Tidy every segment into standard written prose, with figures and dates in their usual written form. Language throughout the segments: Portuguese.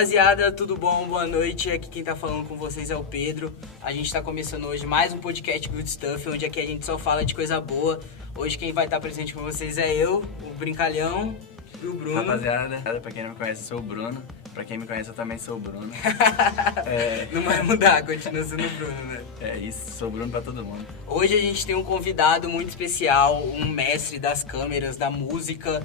rapaziada, tudo bom? Boa noite, aqui quem tá falando com vocês é o Pedro. A gente tá começando hoje mais um podcast Good Stuff, onde aqui a gente só fala de coisa boa. Hoje quem vai estar presente com vocês é eu, o Brincalhão e o Bruno. Rapaziada, pra quem não me conhece, eu sou o Bruno. Pra quem me conhece, eu também sou o Bruno. Não vai mudar, continua sendo o Bruno, né? É isso, sou o Bruno pra todo mundo. Hoje a gente tem um convidado muito especial, um mestre das câmeras, da música,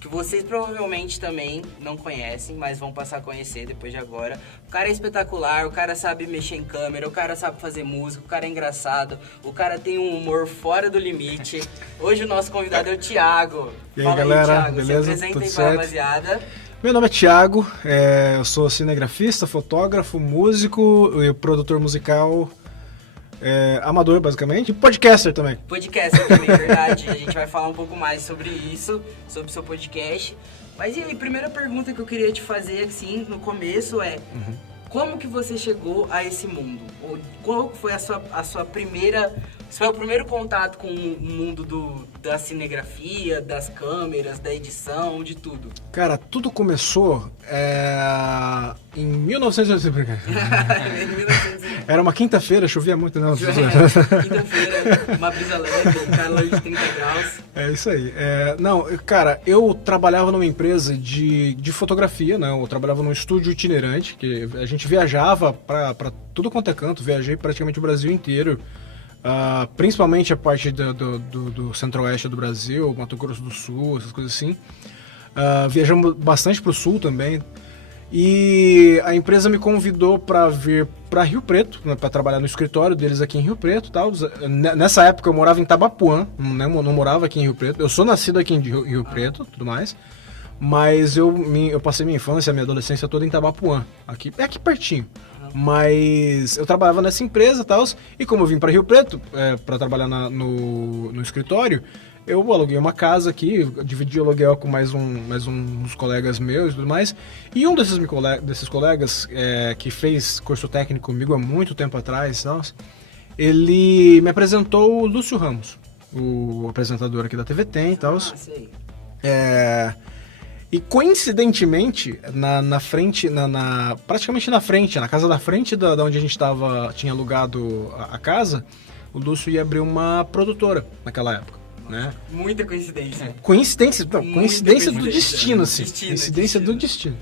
que vocês provavelmente também não conhecem, mas vão passar a conhecer depois de agora. O cara é espetacular, o cara sabe mexer em câmera, o cara sabe fazer música, o cara é engraçado, o cara tem um humor fora do limite. Hoje o nosso convidado é o Thiago. E aí, Fala galera, Thiago, beleza? Se apresenta Tudo aí pra certo? rapaziada. Meu nome é Thiago, eu sou cinegrafista, fotógrafo, músico e produtor musical, amador basicamente, e podcaster também. Podcaster também, verdade. A gente vai falar um pouco mais sobre isso, sobre o seu podcast. Mas e aí, primeira pergunta que eu queria te fazer, assim, no começo é... Como que você chegou a esse mundo? Ou qual foi a sua primeira... Foi o primeiro contato com o mundo da cinegrafia, das câmeras, da edição, de tudo? Cara, tudo começou em 1980. Em 1900. Era uma quinta-feira, chovia muito, não? Quinta-feira, uma brisa leve, calor de 30 graus. É isso aí. Não, cara, eu trabalhava numa empresa de fotografia, né? Eu trabalhava num estúdio itinerante, que a gente viajava pra tudo quanto é canto, viajei praticamente o Brasil inteiro. Principalmente a parte do centro-oeste do Brasil, Mato Grosso do Sul, essas coisas assim. Viajamos bastante pro sul também. E a empresa me convidou para vir para Rio Preto, né, para trabalhar no escritório deles aqui em Rio Preto e tal. Nessa época eu morava em Tabapuã, né, não morava aqui em Rio Preto. Eu sou nascido aqui em Rio Preto, tudo mais. Mas eu passei minha infância, minha adolescência toda em Tabapuã, aqui pertinho. Mas eu trabalhava nessa empresa e tal, e como eu vim para Rio Preto para trabalhar no escritório, eu aluguei uma casa aqui, dividi o aluguel com mais uns colegas meus e tudo mais. E um desses colegas que fez curso técnico comigo há muito tempo atrás e tal, ele me apresentou o Lúcio Ramos, o apresentador aqui da TV Tem e tal. Sei. E coincidentemente, praticamente na frente, na casa da frente da onde a gente tinha alugado a casa, o Lúcio ia abrir uma produtora naquela época, né? Muita coincidência. Coincidência do coincidência. destino, assim. Coincidência Destino. do destino.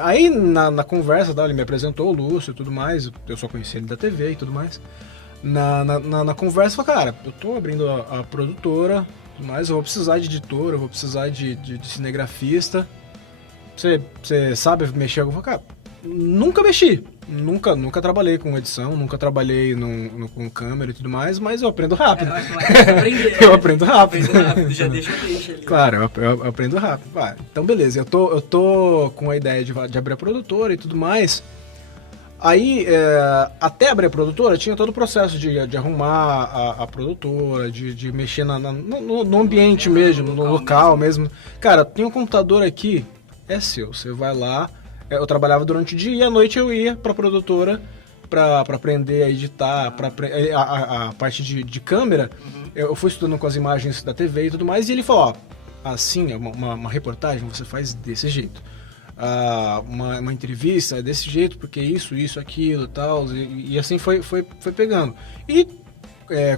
Aí na conversa, ele me apresentou o Lúcio e tudo mais, eu só conheci ele da TV e tudo mais. Na conversa, eu falei, cara, eu tô abrindo a produtora, mas eu vou precisar de editor, eu vou precisar de cinegrafista. Você sabe mexer? Eu falei, cara, nunca mexi. Nunca trabalhei com edição, nunca trabalhei com câmera e tudo mais, mas eu aprendo rápido. Eu aprendo rápido. Já deixa o peixe ali. Claro, eu aprendo rápido. Então, beleza, eu tô com a ideia de abrir a produtora e tudo mais. Aí, até abrir a produtora, tinha todo o processo de arrumar a produtora, de mexer no ambiente mesmo, no local mesmo. Cara, tem um computador aqui, é seu, você vai lá. Eu trabalhava durante o dia e à noite eu ia pra produtora pra aprender a editar, a parte de câmera. Eu fui estudando com as imagens da TV e tudo mais, e ele falou, assim, uma reportagem você faz desse jeito. Uma entrevista é desse jeito, porque isso, aquilo e tal, e assim foi pegando. E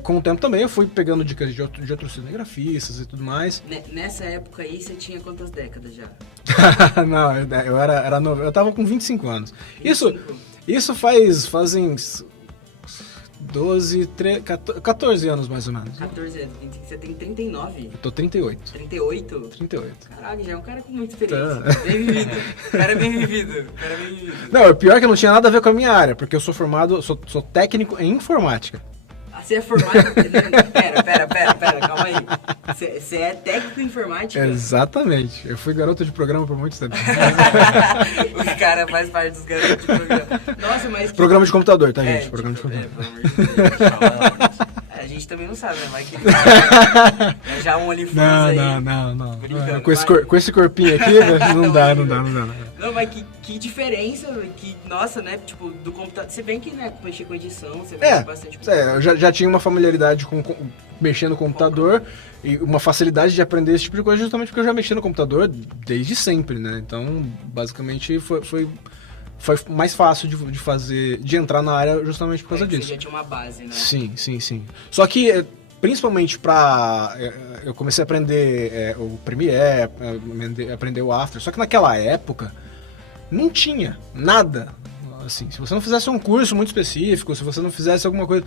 com o tempo também eu fui pegando dicas de outros cinegrafistas e tudo mais. Nessa época aí você tinha quantas décadas já? Não, eu era novo, eu tava com 25 anos. 25? Isso fazem 14 anos mais ou menos. 14 anos, você tem 39? Eu tô 38. 38? 38. Caralho, já é um cara com muita experiência. Bem vivido. Cara bem vivido. Não, o pior é que não tinha nada a ver com a minha área, porque eu sou formado, sou técnico em informática. Você é formado... Pera, calma aí. Você é técnico em informática? Exatamente. Eu fui garoto de programa por muito tempo. O cara faz parte dos garotos de programa. Nossa, mas... Programa de computador, tá, gente? Programa de computador. Pelo amor de Deus. A gente também não sabe, né? Vai que é já um OnlyFans aí. Não. Brincando, Com esse corpinho aqui, né, não dá. Não, mas que diferença, nossa, né? Tipo, do computador. Se bem que, né, mexer com edição, você vai bastante. Eu já tinha uma familiaridade com mexer no computador e uma facilidade de aprender esse tipo de coisa justamente porque eu já mexi no computador desde sempre, né? Então, basicamente, foi mais fácil de entrar na área justamente por causa disso. Você já tinha uma base, né? Sim. Só que, principalmente eu comecei a aprender o Premiere, aprender o After, só que naquela época não tinha nada. Assim, se você não fizesse um curso muito específico, se você não fizesse alguma coisa,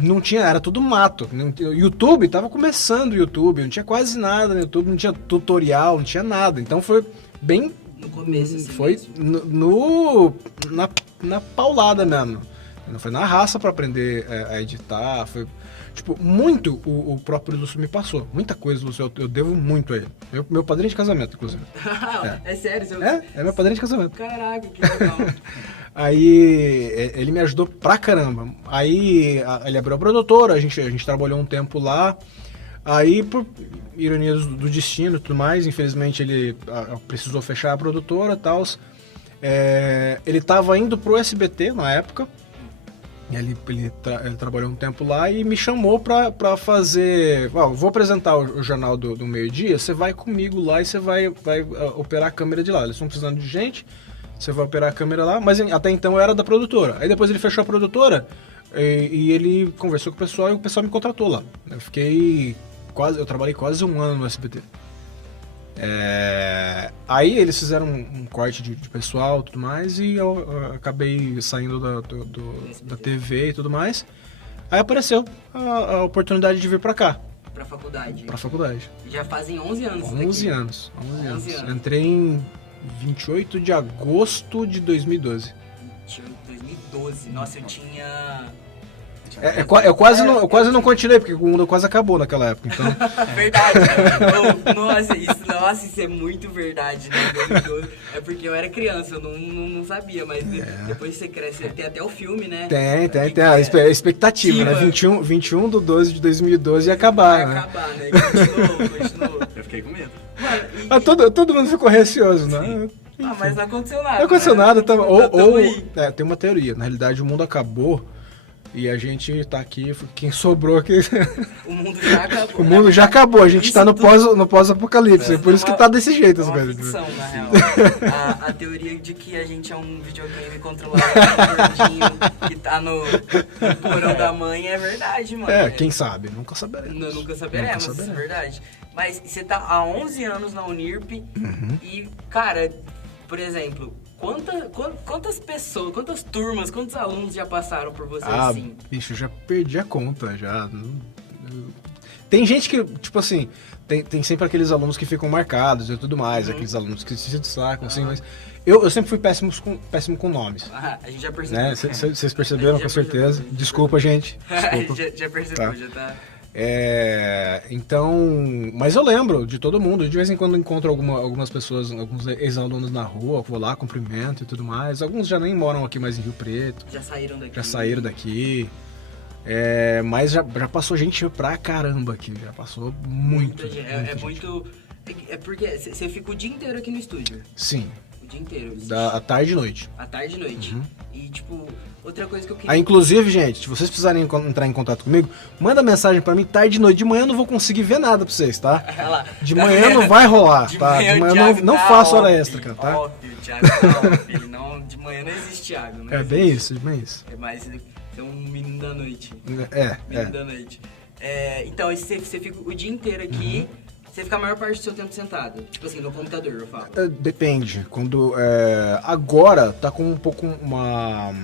não tinha, era tudo mato. YouTube, tava começando o YouTube, não tinha quase nada no YouTube, não tinha tutorial, não tinha nada. Então foi bem... No começo, assim foi na paulada mesmo. Foi na raça pra aprender a editar. Foi, tipo, muito o próprio Lúcio me passou. Muita coisa, Lúcio, eu devo muito a ele. Meu padrinho de casamento, inclusive. É sério? Seu... É meu padrinho de casamento. Caraca, que legal. Aí ele me ajudou pra caramba. Aí ele abriu a produtora, a gente trabalhou um tempo lá. Aí, por ironia do destino e tudo mais, infelizmente ele precisou fechar a produtora e tal. Ele tava indo pro SBT na época. Ele trabalhou um tempo lá e me chamou pra fazer... vou apresentar o Jornal do Meio-Dia, você vai comigo lá e você vai operar a câmera de lá. Eles estão precisando de gente, você vai operar a câmera lá, mas até então eu era da produtora. Aí depois ele fechou a produtora e ele conversou com o pessoal e o pessoal me contratou lá. Eu trabalhei quase um ano no SBT. Aí eles fizeram um corte de pessoal e tudo mais, e eu acabei saindo da TV e tudo mais. Aí apareceu a oportunidade de vir pra cá. Pra faculdade. Pra faculdade. Já fazem 11 anos. 11 anos. Entrei em 28 de agosto de 2012. 2012. Nossa, eu tinha... Eu quase não continuei, porque o mundo quase acabou naquela época, então... Verdade, nossa, isso é muito verdade, né? É porque eu era criança, eu não sabia, mas depois você cresce, tem até o filme, né? Tem a expectativa, né? 21 de 12 de 2012 ia acabar, né? Vai acabar, né? Continuou. Eu fiquei com medo. Mano, todo mundo ficou receoso, né? Mas não aconteceu nada. Não aconteceu nada, tem uma teoria, na realidade o mundo acabou. E a gente tá aqui, quem sobrou aqui... O mundo já acabou. O mundo já acabou, a gente tá no pós-apocalipse, por isso que tá desse jeito as coisas. Ficção, na real. A teoria de que a gente é um videogame controlado por um gordinho que tá no porão da mãe é verdade, mano. Quem sabe? Nunca saberemos. Nunca saberemos, é verdade. Mas você tá há 11 anos na Unirp e, cara, por exemplo... Quantas pessoas, quantas turmas, quantos alunos já passaram por você assim? Bicho, eu já perdi a conta, já. Tem gente que, tipo assim, tem sempre aqueles alunos que ficam marcados e tudo mais, aqueles alunos que se destacam, assim, mas eu sempre fui péssimo com nomes. A gente já percebeu. Né? Vocês perceberam, com certeza. Desculpa, gente. Desculpa. já percebeu, já tá... Então, mas eu lembro de todo mundo. De vez em quando encontro algumas pessoas, alguns ex-alunos na rua, vou lá, cumprimento e tudo mais. Alguns já nem moram aqui mais em Rio Preto. Já saíram daqui. Mas já passou gente pra caramba aqui. Já passou muito. É porque você fica o dia inteiro aqui no estúdio. Sim. O dia inteiro. À tarde e noite. À tarde e noite. E, tipo, outra coisa que eu queria... Inclusive, gente, se vocês precisarem entrar em contato comigo, manda mensagem pra mim tarde e noite. De manhã eu não vou conseguir ver nada pra vocês, tá? De manhã não vai rolar, tá? De manhã eu não faço hora extra, cara, tá? Óbvio, Thiago tá óbvio. De manhã não existe Thiago, né? Bem isso, bem isso. É mais um menino da noite. Menino da noite. Então, você fica o dia inteiro aqui... Você fica a maior parte do seu tempo sentado? Tipo assim, no computador, eu falo. Depende. Agora tá com um pouco uma...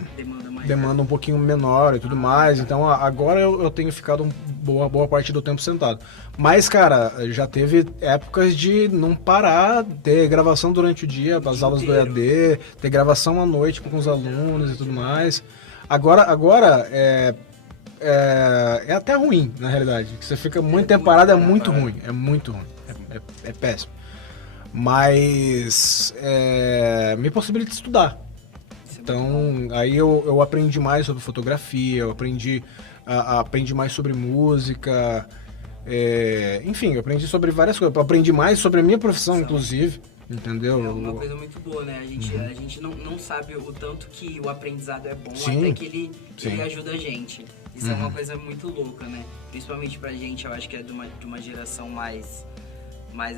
Demanda um pouquinho menor e tudo mais. Então agora eu tenho ficado boa parte do tempo sentado. Mas, cara, já teve épocas de não parar, ter gravação durante o dia, as aulas do EAD, ter gravação à noite com os alunos e tudo mais. Agora é até ruim, na realidade. Você fica muito tempo parado, é muito ruim. É muito ruim. É péssimo. Mas me possibilita estudar. Então, aí eu aprendi mais sobre fotografia, eu aprendi mais sobre música, enfim, eu aprendi sobre várias coisas. Eu aprendi mais sobre a minha profissão, inclusive, entendeu? É uma coisa muito boa, né? A gente não sabe o tanto que o aprendizado é bom Sim. até que ele ajuda a gente. Isso é uma coisa muito louca, né? Principalmente pra gente, eu acho que é de uma geração mais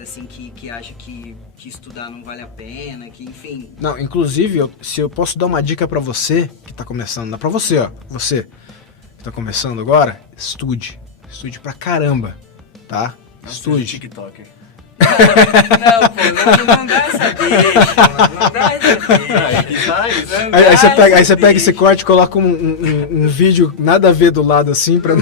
assim, que acha que estudar não vale a pena, que enfim... Não, inclusive, se eu posso dar uma dica pra você que tá começando, não é pra você, ó, você que tá começando agora, estude pra caramba, tá? Não Estude. seja TikToker. Não, pô, não dá essa deixa, mano, não dá essa deixa. Que tá isso. Aí você pega esse corte e coloca um vídeo nada a ver do lado assim pra...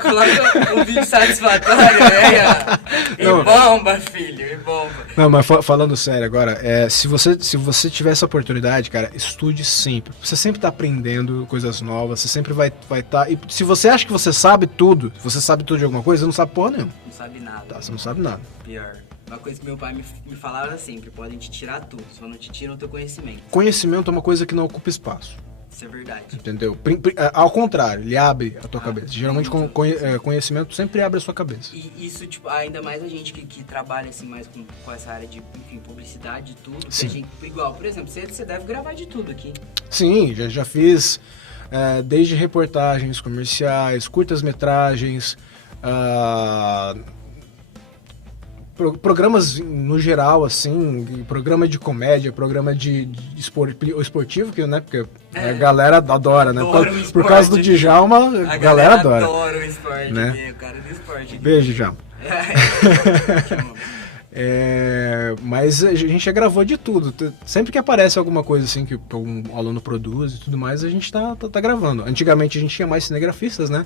Coloca um vídeo satisfatório, né? E Não. bomba, filho, e bomba. Não, mas falando sério agora, se você tiver essa oportunidade, cara, estude sempre. Você sempre tá aprendendo coisas novas, você sempre vai tá... E se você acha que você sabe tudo, de alguma coisa, você não sabe porra nenhuma. Não sabe nada. Tá, você não sabe nada. Pior. Uma coisa que meu pai me falava sempre, podem te tirar tudo, só não te tiram o teu conhecimento. Conhecimento é uma coisa que não ocupa espaço. Isso é verdade. Entendeu? Ao contrário, ele abre a tua cabeça. Geralmente muito. conhecimento sempre abre a sua cabeça. E isso, tipo, ainda mais a gente que trabalha assim mais com essa área de, enfim, publicidade e tudo. Sim. A gente, igual, por exemplo, você deve gravar de tudo aqui. Sim, já fiz desde reportagens comerciais, curtas-metragens, programas no geral, assim, programa de comédia, programa de esportivo, que, né, porque a galera adora, né? Adoro o Por esporte. causa do Djalma, a galera adora. Adora o esporte, Né? o cara do esporte. Beijo, Djalma. Mas a gente já gravou de tudo. Sempre que aparece alguma coisa assim que um aluno produz e tudo mais, a gente tá gravando. Antigamente a gente tinha mais cinegrafistas, né?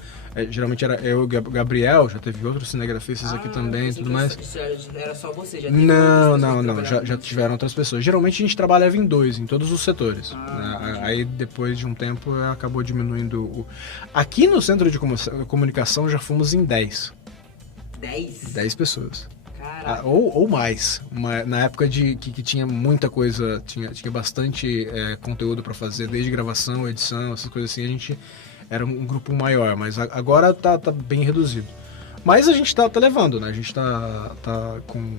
Geralmente era eu e o Gabriel, já teve outros cinegrafistas aqui também e tudo mais. Era só você, já teve Não, outras pessoas que já trabalhavam tiveram outras pessoas. Geralmente a gente trabalhava em dois, em todos os setores. Entendi. Aí depois de um tempo acabou diminuindo. Aqui no Centro de Comunicação já fomos em 10. 10? 10 pessoas. Caraca. Ou mais. Na época que tinha muita coisa, tinha bastante conteúdo pra fazer, desde gravação, edição, essas coisas assim, a gente era um grupo maior, mas agora tá bem reduzido. Mas a gente tá levando, né? A gente tá com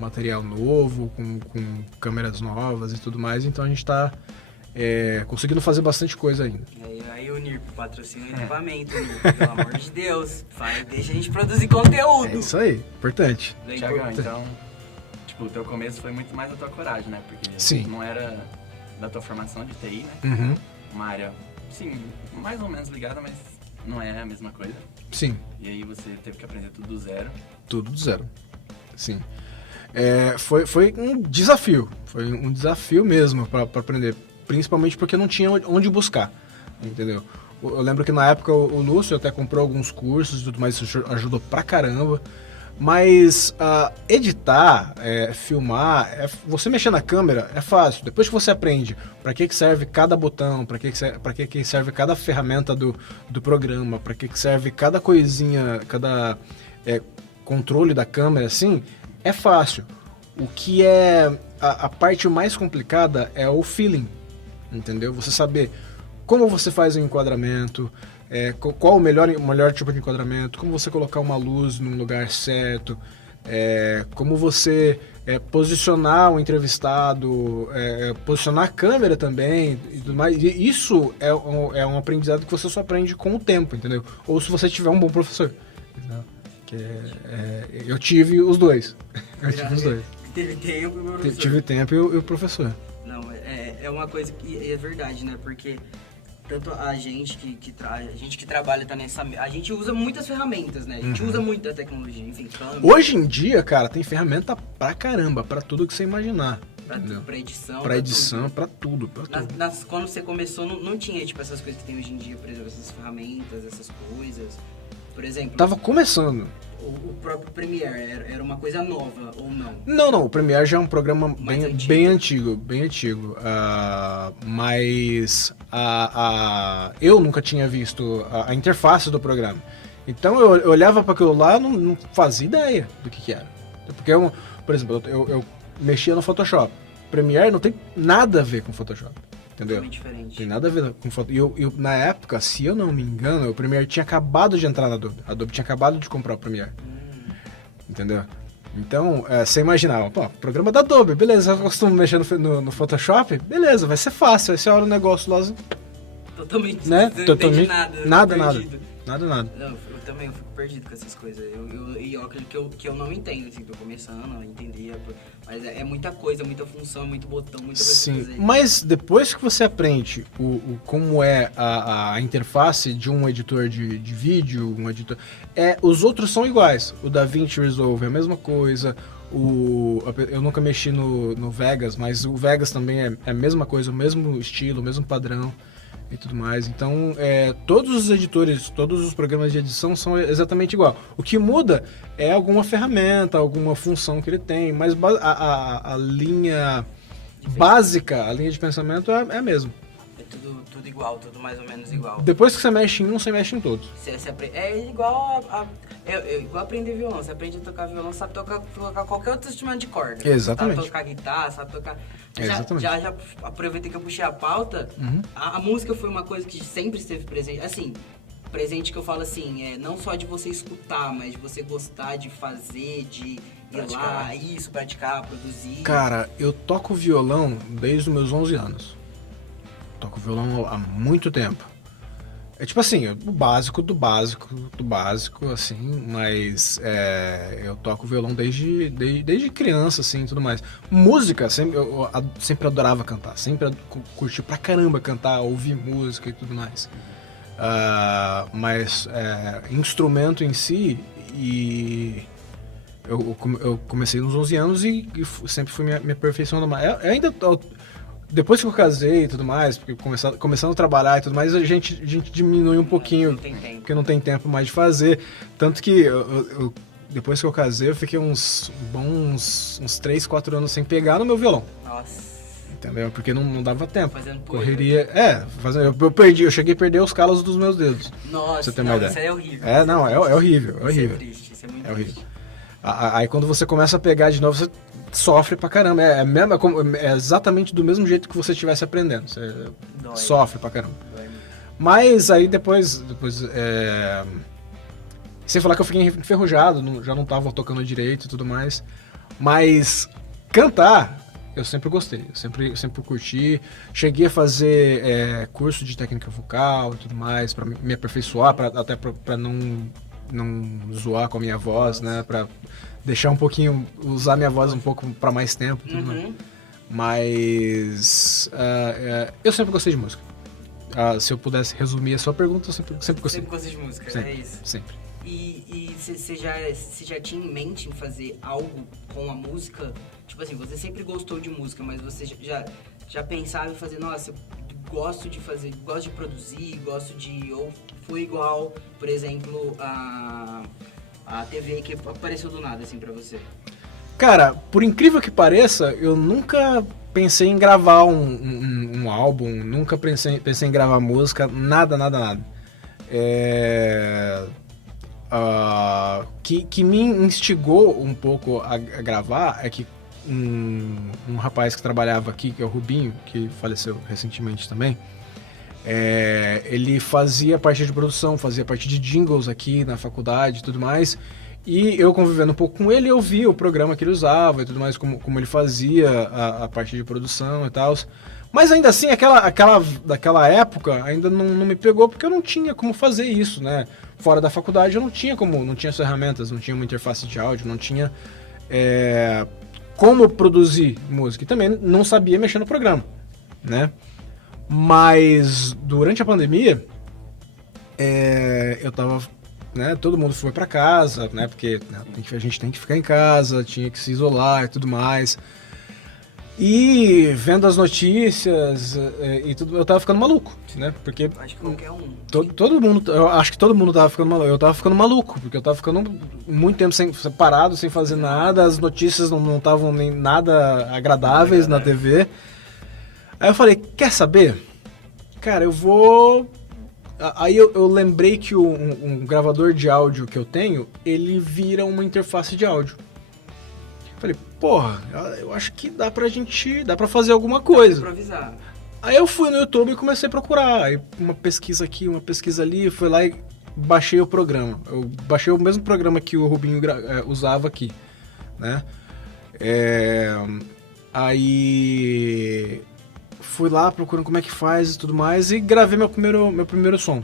material novo, com câmeras novas e tudo mais, então a gente tá conseguindo fazer bastante coisa ainda. Aí o NIRP patrocina o equipamento, NIRP, pelo amor de Deus. Deixa a gente produzir conteúdo. É isso aí, importante. Thiagão, então, tipo, o teu começo foi muito mais da tua coragem, né? Porque Sim. não era da tua formação de TI, né? Uhum. Uma área, sim, mais ou menos ligada, mas não é a mesma coisa. Sim, E aí você teve que aprender tudo do zero. tudo do zero. Sim. Foi um desafio. Foi um desafio mesmo pra aprender. Principalmente porque não tinha onde buscar. Entendeu? Eu lembro que na época o Lúcio até comprou alguns cursos e tudo mais, isso ajudou pra caramba. Mas editar, filmar, você mexer na câmera é fácil. Depois que você aprende para que serve cada botão, para que serve cada ferramenta do programa, para que serve cada coisinha, cada controle da câmera, assim, é fácil. O que é a parte mais complicada é o feeling, entendeu? Você saber como você faz o enquadramento, qual o melhor tipo de enquadramento, como você colocar uma luz num lugar certo, como você posicionar o entrevistado, posicionar a câmera também e tudo mais. E isso é um aprendizado que você só aprende com o tempo, entendeu? Ou se você tiver um bom professor. Entendeu? Eu tive os dois. Teve tempo e o professor. Tive o tempo e o professor. Não, é uma coisa que é verdade, né? Porque tanto a gente que trabalha tá nessa... A gente usa muitas ferramentas, né? A gente usa muita tecnologia, enfim, câmera. Hoje em dia, cara, tem ferramenta pra caramba, pra tudo que você imaginar. Pra edição. Pra edição, tudo. pra tudo. Quando você começou, não tinha, tipo, essas coisas que tem hoje em dia, por exemplo, essas ferramentas, essas coisas. Por exemplo... Tava começando. O próprio Premiere era uma coisa nova, ou não? Não, o Premiere já é um programa bem antigo. Mas eu nunca tinha visto a interface do programa. Então eu olhava para aquilo lá e não fazia ideia do que era. Porque, por exemplo, eu mexia no Photoshop. Premiere não tem nada a ver com Photoshop. Entendeu? Totalmente diferente. Tem nada a ver com foto. E eu, na época, se eu não me engano, o Premiere tinha acabado de entrar na Adobe. A Adobe tinha acabado de comprar o Premiere. Entendeu? Então, você imaginava, pô, programa da Adobe, beleza, eu costumo mexer no Photoshop, beleza, vai ser fácil. Aí você olha o negócio lá, Totalmente. né? Não Totalmente. entendi nada. eu Nada, fico nada. perdido. Nada. Não, eu também eu fico perdido com essas coisas. Eu acredito que eu não entendo, assim, tô começando a entender. Mas é muita coisa, muita função, muito botão, muita coisa pra Sim, fazer. mas depois que você aprende como é a interface de um editor de vídeo, os outros são iguais. O DaVinci Resolve é a mesma coisa. Eu nunca mexi no Vegas, mas o Vegas também é a mesma coisa, o mesmo estilo, o mesmo padrão e tudo mais. Então, todos os editores, todos os programas de edição são exatamente igual. O que muda é alguma ferramenta, alguma função que ele tem, mas a linha básica, a linha de pensamento é a mesma. É tudo igual, tudo mais ou menos igual. Depois que você mexe em um, você mexe em todos. É igual é igual aprender violão. Você aprende a tocar violão, sabe tocar qualquer outro instrumento de corda. Exatamente. Sabe tocar guitarra, sabe tocar... Exatamente. Já aproveitei que eu puxei a pauta. Uhum. A música foi uma coisa que sempre esteve presente. Assim, presente que eu falo assim, não só de você escutar, mas de você gostar de fazer, de ir lá, praticar, produzir. Cara, eu toco violão desde os meus 11 anos. Toco violão há muito tempo. É tipo assim, o básico do básico, assim, mas eu toco violão desde criança, assim, e tudo mais. Música, eu sempre adorava cantar, sempre curti pra caramba cantar, ouvir música e tudo mais. Mas instrumento em si, e eu comecei nos 11 anos e sempre fui me aperfeiçoando mais. Eu ainda depois que eu casei e tudo mais, porque começando a trabalhar e tudo mais, a gente diminui um pouquinho, porque não tem tempo mais de fazer. Tanto que depois que eu casei, eu fiquei uns 3, 4 anos sem pegar no meu violão. Nossa. Entendeu? Porque não dava tempo. Fazendo Correria. Eu cheguei a perder os calos dos meus dedos. Nossa, você tem uma ideia. Isso aí é horrível. É horrível. É horrível. Isso é triste, isso é muito horrível. triste. Aí quando você começa a pegar de novo, você sofre pra caramba. É exatamente do mesmo jeito que você estivesse aprendendo. Você sofre pra caramba. Dói. Mas aí depois sem falar que eu fiquei enferrujado, já não tava tocando direito e tudo mais. Mas cantar, eu sempre gostei. Eu sempre curti. Cheguei a fazer curso de técnica vocal e tudo mais, pra me aperfeiçoar, até pra não zoar com a minha voz, né? Pra deixar um pouquinho, usar minha voz um pouco pra mais tempo e tudo mais. Mas eu sempre gostei de música. Se eu pudesse resumir a sua pergunta, eu sempre gostei. Sempre gostei de música, sempre, é isso. Sempre. E você já tinha em mente em fazer algo com a música? Tipo assim, você sempre gostou de música, mas você já pensava em fazer, nossa, eu gosto de fazer, gosto de produzir, ou foi igual, por exemplo, a TV que apareceu do nada, assim, pra você? Cara, por incrível que pareça, eu nunca pensei em gravar um álbum, nunca pensei em gravar música, nada. Que me instigou um pouco a gravar é que um rapaz que trabalhava aqui, que é o Rubinho, que faleceu recentemente também, ele fazia parte de produção, fazia parte de jingles aqui na faculdade e tudo mais, e eu convivendo um pouco com ele, eu vi o programa que ele usava e tudo mais, como ele fazia a parte de produção e tal. Mas ainda assim, daquela época ainda não me pegou, porque eu não tinha como fazer isso, né? Fora da faculdade eu não tinha as ferramentas, não tinha uma interface de áudio, não tinha como produzir música. E também não sabia mexer no programa, né? Mas durante a pandemia, eu tava, né? Todo mundo foi pra casa, né? Porque a gente tem que ficar em casa, tinha que se isolar e tudo mais. E vendo as notícias e tudo, eu tava ficando maluco, né? Porque acho que qualquer um. Todo mundo, eu acho que todo mundo tava ficando maluco. Eu tava ficando maluco, porque eu tava ficando muito tempo parado, sem fazer nada, as notícias não estavam nem nada agradáveis na TV. Aí eu falei, quer saber? Cara, eu vou... Aí eu lembrei que um gravador de áudio que eu tenho, ele vira uma interface de áudio. Falei, porra, eu acho que dá pra fazer alguma coisa. Improvisar. Aí eu fui no YouTube e comecei a procurar. Aí uma pesquisa aqui, uma pesquisa ali, fui lá e baixei o programa. Eu baixei o mesmo programa que o Rubinho usava aqui, né? Aí fui lá procurando como é que faz e tudo mais e gravei meu primeiro som.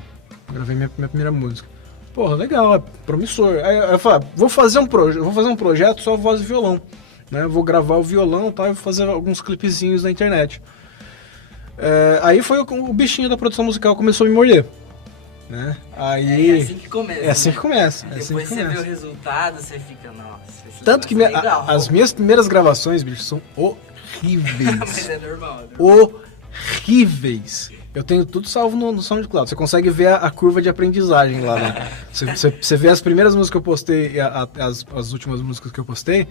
Gravei minha primeira música. Porra, legal, é promissor. Aí eu falei, vou fazer um projeto só voz e violão, né? Vou gravar o violão, tá? E vou fazer alguns clipezinhos na internet. Aí foi o bichinho da produção musical começou a me morder, né? Aí É assim que começa. É assim né? que começa. Depois você vê o resultado, você fica, nossa. esse Tanto que negócio é legal. as minhas primeiras gravações, bicho, são horríveis. Mas é normal. É normal. Horríveis. Eu tenho tudo salvo no SoundCloud. Você consegue ver a curva de aprendizagem lá, né? Você vê as primeiras músicas que eu postei e as últimas músicas que eu postei,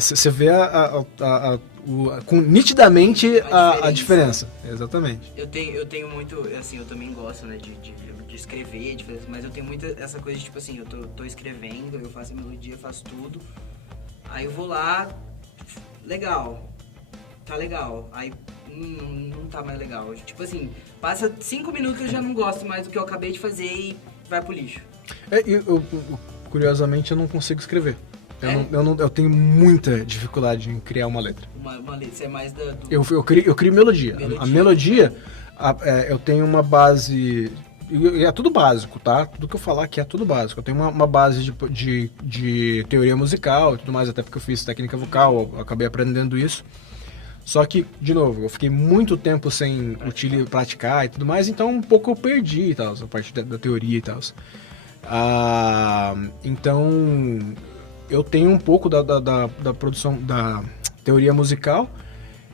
você vê nitidamente a diferença. Exatamente. Eu tenho muito, assim, eu também gosto, né, de escrever, mas eu tenho muito essa coisa de, tipo assim, eu tô escrevendo, eu faço a melodia, faço tudo, aí eu vou lá, legal, tá legal, aí não tá mais legal. Tipo assim, passa 5 minutos eu já não gosto mais do que eu acabei de fazer e vai pro lixo. Curiosamente, eu não consigo escrever. Eu tenho muita dificuldade em criar uma letra. Uma letra, você é mais do... Eu crio melodia. A melodia, eu tenho uma base... E é tudo básico, tá? Tudo que eu falar aqui é tudo básico. Eu tenho uma base de teoria musical e tudo mais, até porque eu fiz técnica vocal, eu acabei aprendendo isso. Só que, de novo, eu fiquei muito tempo sem praticar e tudo mais, então um pouco eu perdi e tal, essa parte da teoria e tal. Então, eu tenho um pouco da produção, da teoria musical,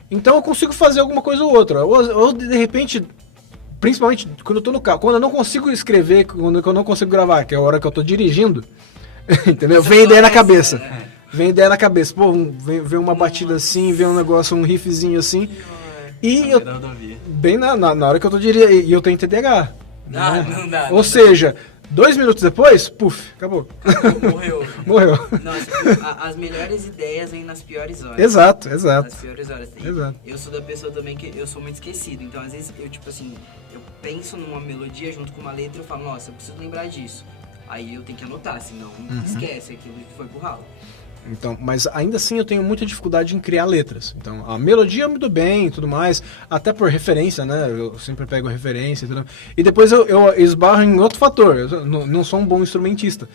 então eu consigo fazer alguma coisa ou outra. Ou de repente, principalmente quando eu tô no carro, quando eu não consigo escrever, quando eu não consigo gravar, que é a hora que eu tô dirigindo, entendeu? Vem ideia na cabeça. Vem ideia na cabeça, pô, vem uma batida assim, vem um negócio, um riffzinho assim. E eu, bem na hora que eu tô dirigindo, e eu tenho TDAH. Né? Não dá. Ou seja, 2 minutos depois, puf, acabou. Morreu. Morreu. Nossa, as melhores ideias vêm nas piores horas. Exato. Nas piores horas. Exato. Eu sou da pessoa também que eu sou muito esquecido. Então, às vezes, eu, tipo assim, eu penso numa melodia junto com uma letra e eu falo, nossa, eu preciso lembrar disso. Aí eu tenho que anotar, senão esquece aquilo que foi pro ralo. Então, mas ainda assim eu tenho muita dificuldade em criar letras. Então, a melodia eu me dou bem e tudo mais, até por referência, né? Eu sempre pego referência e tudo. E depois eu esbarro em outro fator. Eu não sou um bom instrumentista.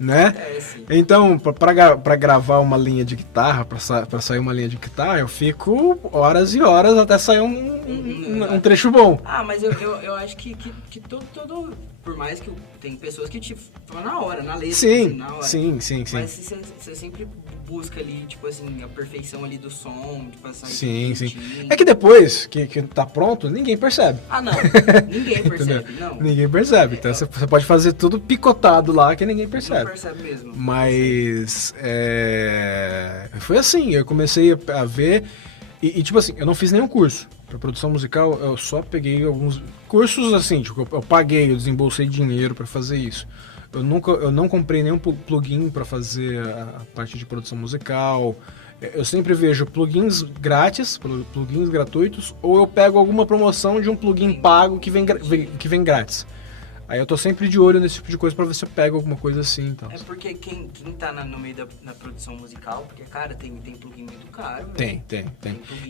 Né? Então, pra gravar uma linha de guitarra, pra sair uma linha de guitarra, eu fico horas e horas até sair um trecho bom. Mas eu acho que todo... Por mais que tem pessoas que te falam na hora, na letra. Sim, assim, na hora. sim. Mas você sempre busca ali, tipo assim, a perfeição ali do som, de passar... Sim. É que depois que tá pronto, ninguém percebe. Não. Ninguém percebe, não. Ninguém percebe. Então você pode fazer tudo picotado lá que ninguém percebe. Não percebe mesmo. Mas foi assim, eu comecei a ver e tipo assim, eu não fiz nenhum curso para produção musical, eu só peguei alguns cursos assim, tipo, eu paguei, eu desembolsei dinheiro para fazer isso. Eu não comprei nenhum plugin para fazer a parte de produção musical. Eu sempre vejo plugins grátis, plugins gratuitos, ou eu pego alguma promoção de um plugin pago que vem grátis. Aí eu tô sempre de olho nesse tipo de coisa pra ver se eu pego alguma coisa assim, então. É porque quem tá no meio da produção musical, porque, cara, tem plugin muito caro. Tem.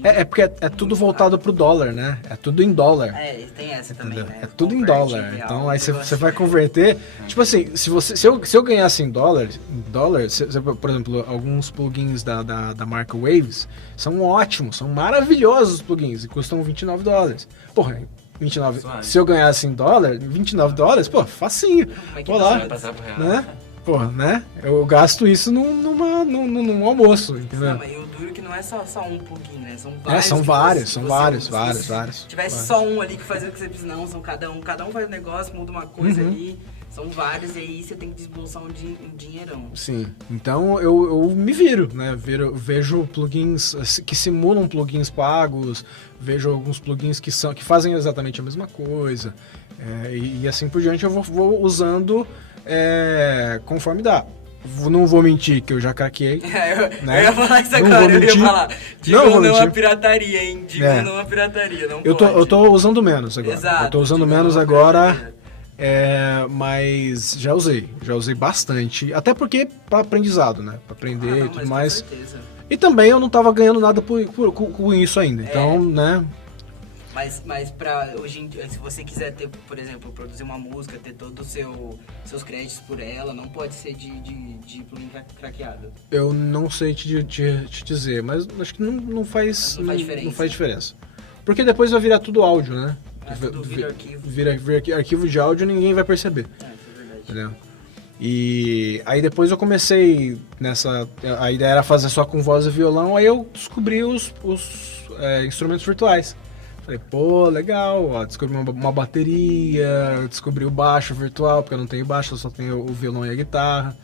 É porque é tudo voltado pro dólar, né? É tudo em dólar. Tem essa também, né? É tudo em dólar. Então aí você vai converter. Tipo assim, se eu ganhasse em dólar, por exemplo, alguns plugins da marca Waves são ótimos, são maravilhosos os plugins e custam $29. Porra, 29. Suave. Se eu ganhasse em dólar, $29, pô, facinho. Vou lá, né? Pô, né? Eu gasto isso num almoço, entendeu? Mas o duro é que não é só um plugin, né? São vários. São vários. Se tivesse só um ali que fazia o que você precisa, não, são cada um faz um negócio, muda uma coisa ali. São vários e aí você tem que desbolsar um dinheirão. Sim, então eu me viro, né? Vejo plugins que simulam plugins pagos, vejo alguns plugins que fazem exatamente a mesma coisa. E assim por diante eu vou usando conforme dá. não vou mentir que eu já craqueei. Eu ia falar isso Não agora, vou eu ia mentir. falar. Não Digam vou não a mentir. pirataria, hein? Digam não a pirataria, não Eu pode. tô usando menos agora. Exato, Eu tô usando digam menos não à agora, pirataria. mas já usei bastante. Até porque pra aprendizado, né? Pra aprender Ah, e não, tudo mas mais. com certeza. E também eu não tava ganhando nada com isso ainda. Então, né? Mas pra hoje em dia, se você quiser ter, por exemplo, produzir uma música, ter todos os seus créditos por ela, não pode ser de plugin craqueado. Eu não sei te dizer, mas acho que não faz diferença. não faz diferença. Porque depois vai virar tudo áudio, né? Tudo vira arquivo. Vira arquivo de áudio e ninguém vai perceber. Isso é verdade. Entendeu? E aí depois eu comecei nessa... A ideia era fazer só com voz e violão, aí eu descobri os instrumentos virtuais. Falei, pô, legal, ó, descobri uma bateria, descobri o baixo virtual, porque eu não tenho baixo, eu só tenho o violão e a guitarra.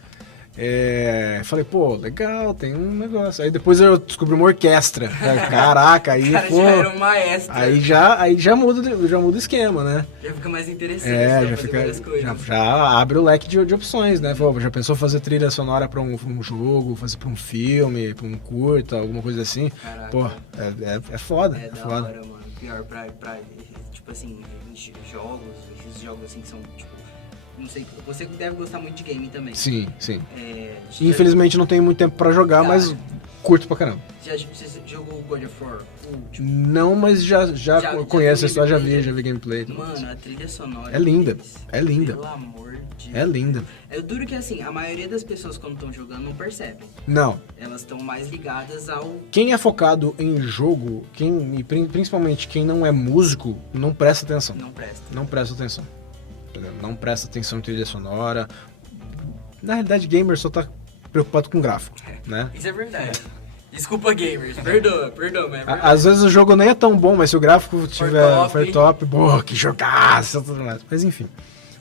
Falei, pô, legal, tem um negócio. Aí depois eu descobri uma orquestra. Falei, caraca, aí, Cara, pô... já era um maestro. Aí já muda o esquema, né? Já fica mais interessante pra já fazer fica. várias coisas. Já abre o leque de opções, né? Pô, já pensou fazer trilha sonora pra um jogo, fazer pra um filme, pra um curta, alguma coisa assim? Caraca. Pô, é foda. É É da foda. hora, mano. Pior pra tipo assim, jogos, esses jogos assim que são, tipo, não sei, você deve gostar muito de game também. Sim. Infelizmente. Infelizmente não tenho muito tempo pra jogar, Tá. mas curto pra caramba. Você jogou God of War? Não, mas já conheço a história, já gameplay, vi gameplay. e tudo mais. Mano, a trilha sonora. É linda, deles, é linda. Pelo amor de É linda. É duro que assim, a maioria das pessoas quando estão jogando não percebem. Não. Elas estão mais ligadas ao. Quem é focado em jogo, e principalmente quem não é músico, não presta atenção. Não presta. Não presta atenção. Entendeu? Não presta atenção em trilha sonora. Na realidade, gamer só tá preocupado com gráfico, né? Isso é verdade. Desculpa, gamers. Perdoa, mas é verdade. Às vezes o jogo nem é tão bom, mas se o gráfico for top, pô, que jogaço, tudo mais. Mas enfim,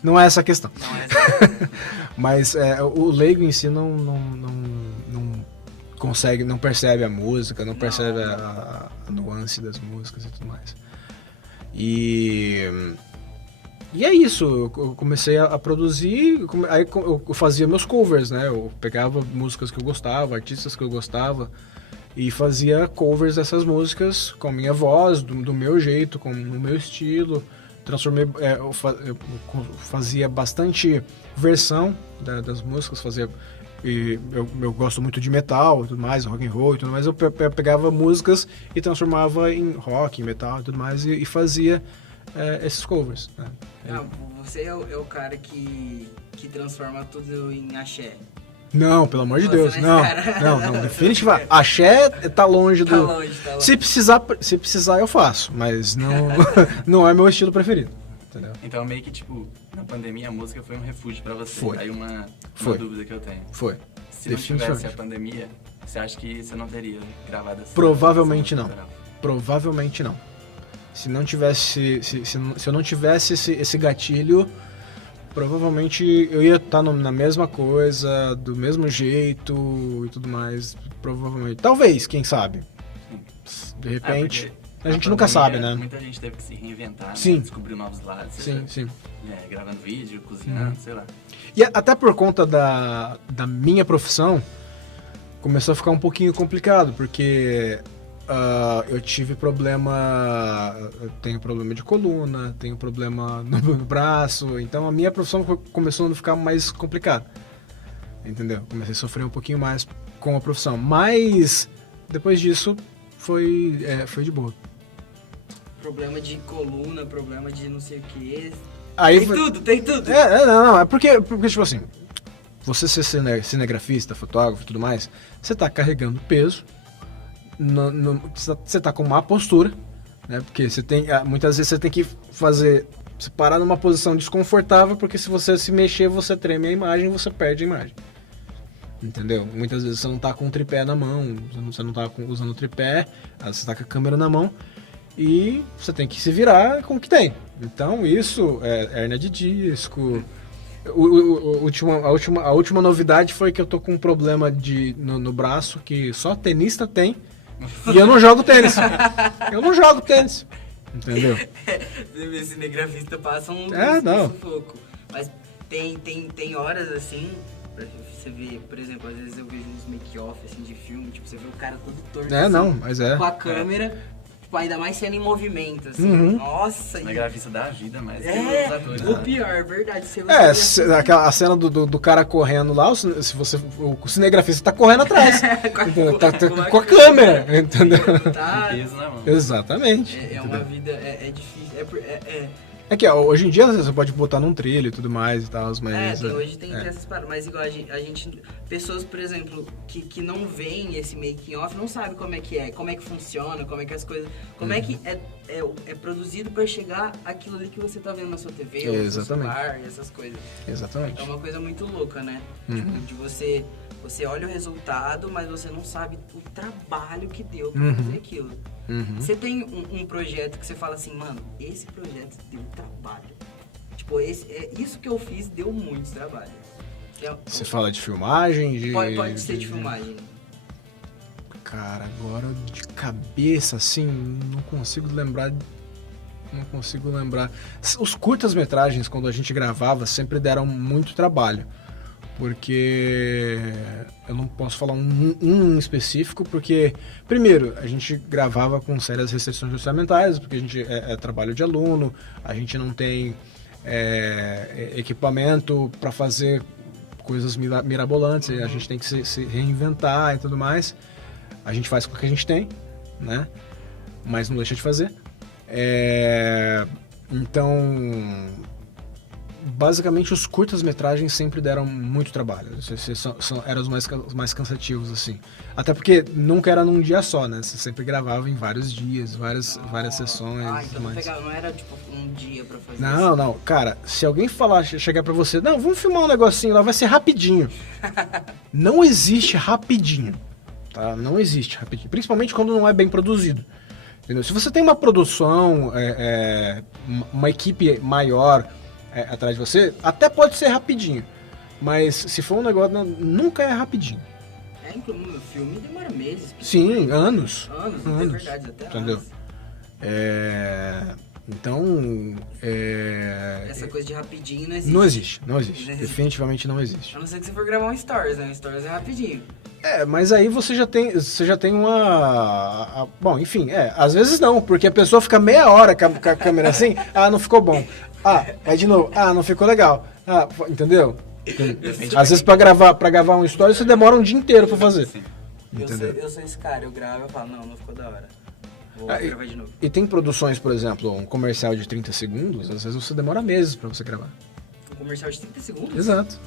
não é essa a questão. Não, é Mas o leigo em si não consegue, não percebe a música, não percebe a nuance das músicas e tudo mais. E é isso, eu comecei a produzir, aí eu fazia meus covers, né? Eu pegava músicas que eu gostava, artistas que eu gostava, e fazia covers dessas músicas com a minha voz, do meu jeito, no meu estilo. Transformei, eu fazia bastante versão das músicas, eu gosto muito de metal e tudo mais, rock and roll e tudo mais, eu pegava músicas e transformava em rock, em metal e tudo mais, e fazia esses covers, né? Você é o cara que transforma tudo em axé. Não, pelo amor de Você Deus, não é não, definitivamente. Axé tá longe do... Tá longe. Se precisar eu faço, mas não é meu estilo preferido, entendeu? Então meio que tipo, na pandemia a música foi um refúgio pra você. Foi. Aí uma dúvida que eu tenho. Foi. Se não tivesse a pandemia, você acha que você não teria gravado essa Provavelmente essa não. música autoral? Provavelmente não. Se não tivesse, se eu não tivesse esse gatilho, provavelmente eu ia estar na mesma coisa, do mesmo jeito e tudo mais. Provavelmente. Talvez, quem sabe? De repente. Porque A gente na nunca pandemia, sabe, né? Muita gente teve que se reinventar, Sim. né? Descobrir novos lados. Sim. Gravando vídeo, cozinhando, sei lá. E até por conta da minha profissão, começou a ficar um pouquinho complicado, porque eu tive problema... Eu tenho problema de coluna, tenho problema no braço, então a minha profissão começou a ficar mais complicada. Entendeu? Comecei a sofrer um pouquinho mais com a profissão. Mas, depois disso, foi de boa. Problema de coluna, problema de não sei o que. Aí Tem tudo. Não, é porque, tipo assim, você ser cinegrafista, fotógrafo e tudo mais, você tá carregando peso, você tá com má postura, né? Porque muitas vezes você tem que se parar numa posição desconfortável, porque se você se mexer, você treme a imagem, você perde a imagem. Entendeu? Muitas vezes você não tá com o tripé na mão, você não tá usando o tripé, você tá com a câmera na mão, e você tem que se virar com o que tem. Então isso é hérnia de disco. A última novidade foi que eu tô com um problema no braço que só tenista tem. E eu não jogo tênis. Entendeu? Você vê, cinegrafista passa um não. sufoco. Mas tem horas assim Você vê, por exemplo, às vezes eu vejo uns make-off assim, de filme, tipo, você vê o cara todo torto É, assim, não, mas é. com a câmera, tipo, ainda mais sendo em movimento, assim. Nossa, Na grafista da vida, mas tem os é, atores. o né? pior, verdade. Você A cena do cara correndo lá, o cinegrafista tá correndo atrás. Entendeu? Tá com a câmera, entendeu? Tá, Peso na mão. Exatamente. é uma vida, é difícil, É que ó, hoje em dia você pode botar num trilho e tudo mais e tal, mas... hoje tem essas paradas, mas igual a gente pessoas, por exemplo, que não veem esse making off, não sabe como é, como é que funciona, como é que as coisas, como é que é produzido pra chegar aquilo ali que você tá vendo na sua TV, ou no seu Exatamente. celular, e essas coisas. Exatamente. É uma coisa muito louca, né? Tipo, de você olha o resultado, mas você não sabe o trabalho que deu pra fazer aquilo. Você tem um projeto que você fala assim, mano, esse projeto deu trabalho. Tipo, isso que eu fiz deu muito trabalho. Você fala de filmagem, de... Pode ser de filmagem. Cara, agora de cabeça, assim, não consigo lembrar. Os curtas-metragens, quando a gente gravava, sempre deram muito trabalho. Porque eu não posso falar um em específico, porque, primeiro, a gente gravava com sérias restrições orçamentais, porque a gente é trabalho de aluno, a gente não tem equipamento para fazer coisas mirabolantes, a gente tem que se reinventar e tudo mais. A gente faz com o que a gente tem, né? Mas não deixa de fazer. Então, basicamente, os curtas-metragens sempre deram muito trabalho. Eram os mais cansativos, assim. Até porque nunca era num dia só, né? Você sempre gravava em vários dias, várias sessões. Então não era tipo um dia pra fazer Não. Cara, se alguém chegar pra você, não, vamos filmar um negocinho lá, vai ser rapidinho. Não existe rapidinho, tá? Não existe rapidinho. Principalmente quando não é bem produzido. Entendeu? Se você tem uma produção, uma equipe maior atrás de você, até pode ser rapidinho. Mas se for um negócio, nunca é rapidinho. Inclusive, o filme demora meses. Sim, anos. Anos, é verdade, até entendeu? anos. Então... Essa coisa de rapidinho não existe. Não existe. Definitivamente não existe. A não ser que você for gravar um Stories, né? Um Stories é rapidinho. Mas aí você já tem uma... Bom, enfim, às vezes não, porque a pessoa fica meia hora com a câmera assim, não ficou bom. Vai de novo, não ficou legal. Entendeu? Às vezes pra gravar um story você demora um dia inteiro pra fazer. Entendeu? Eu sou esse cara, eu gravo e falo, não ficou da hora. Vou gravar de novo. E tem produções, por exemplo, um comercial de 30 segundos, às vezes você demora meses pra você gravar. Um comercial de 30 segundos? Exato.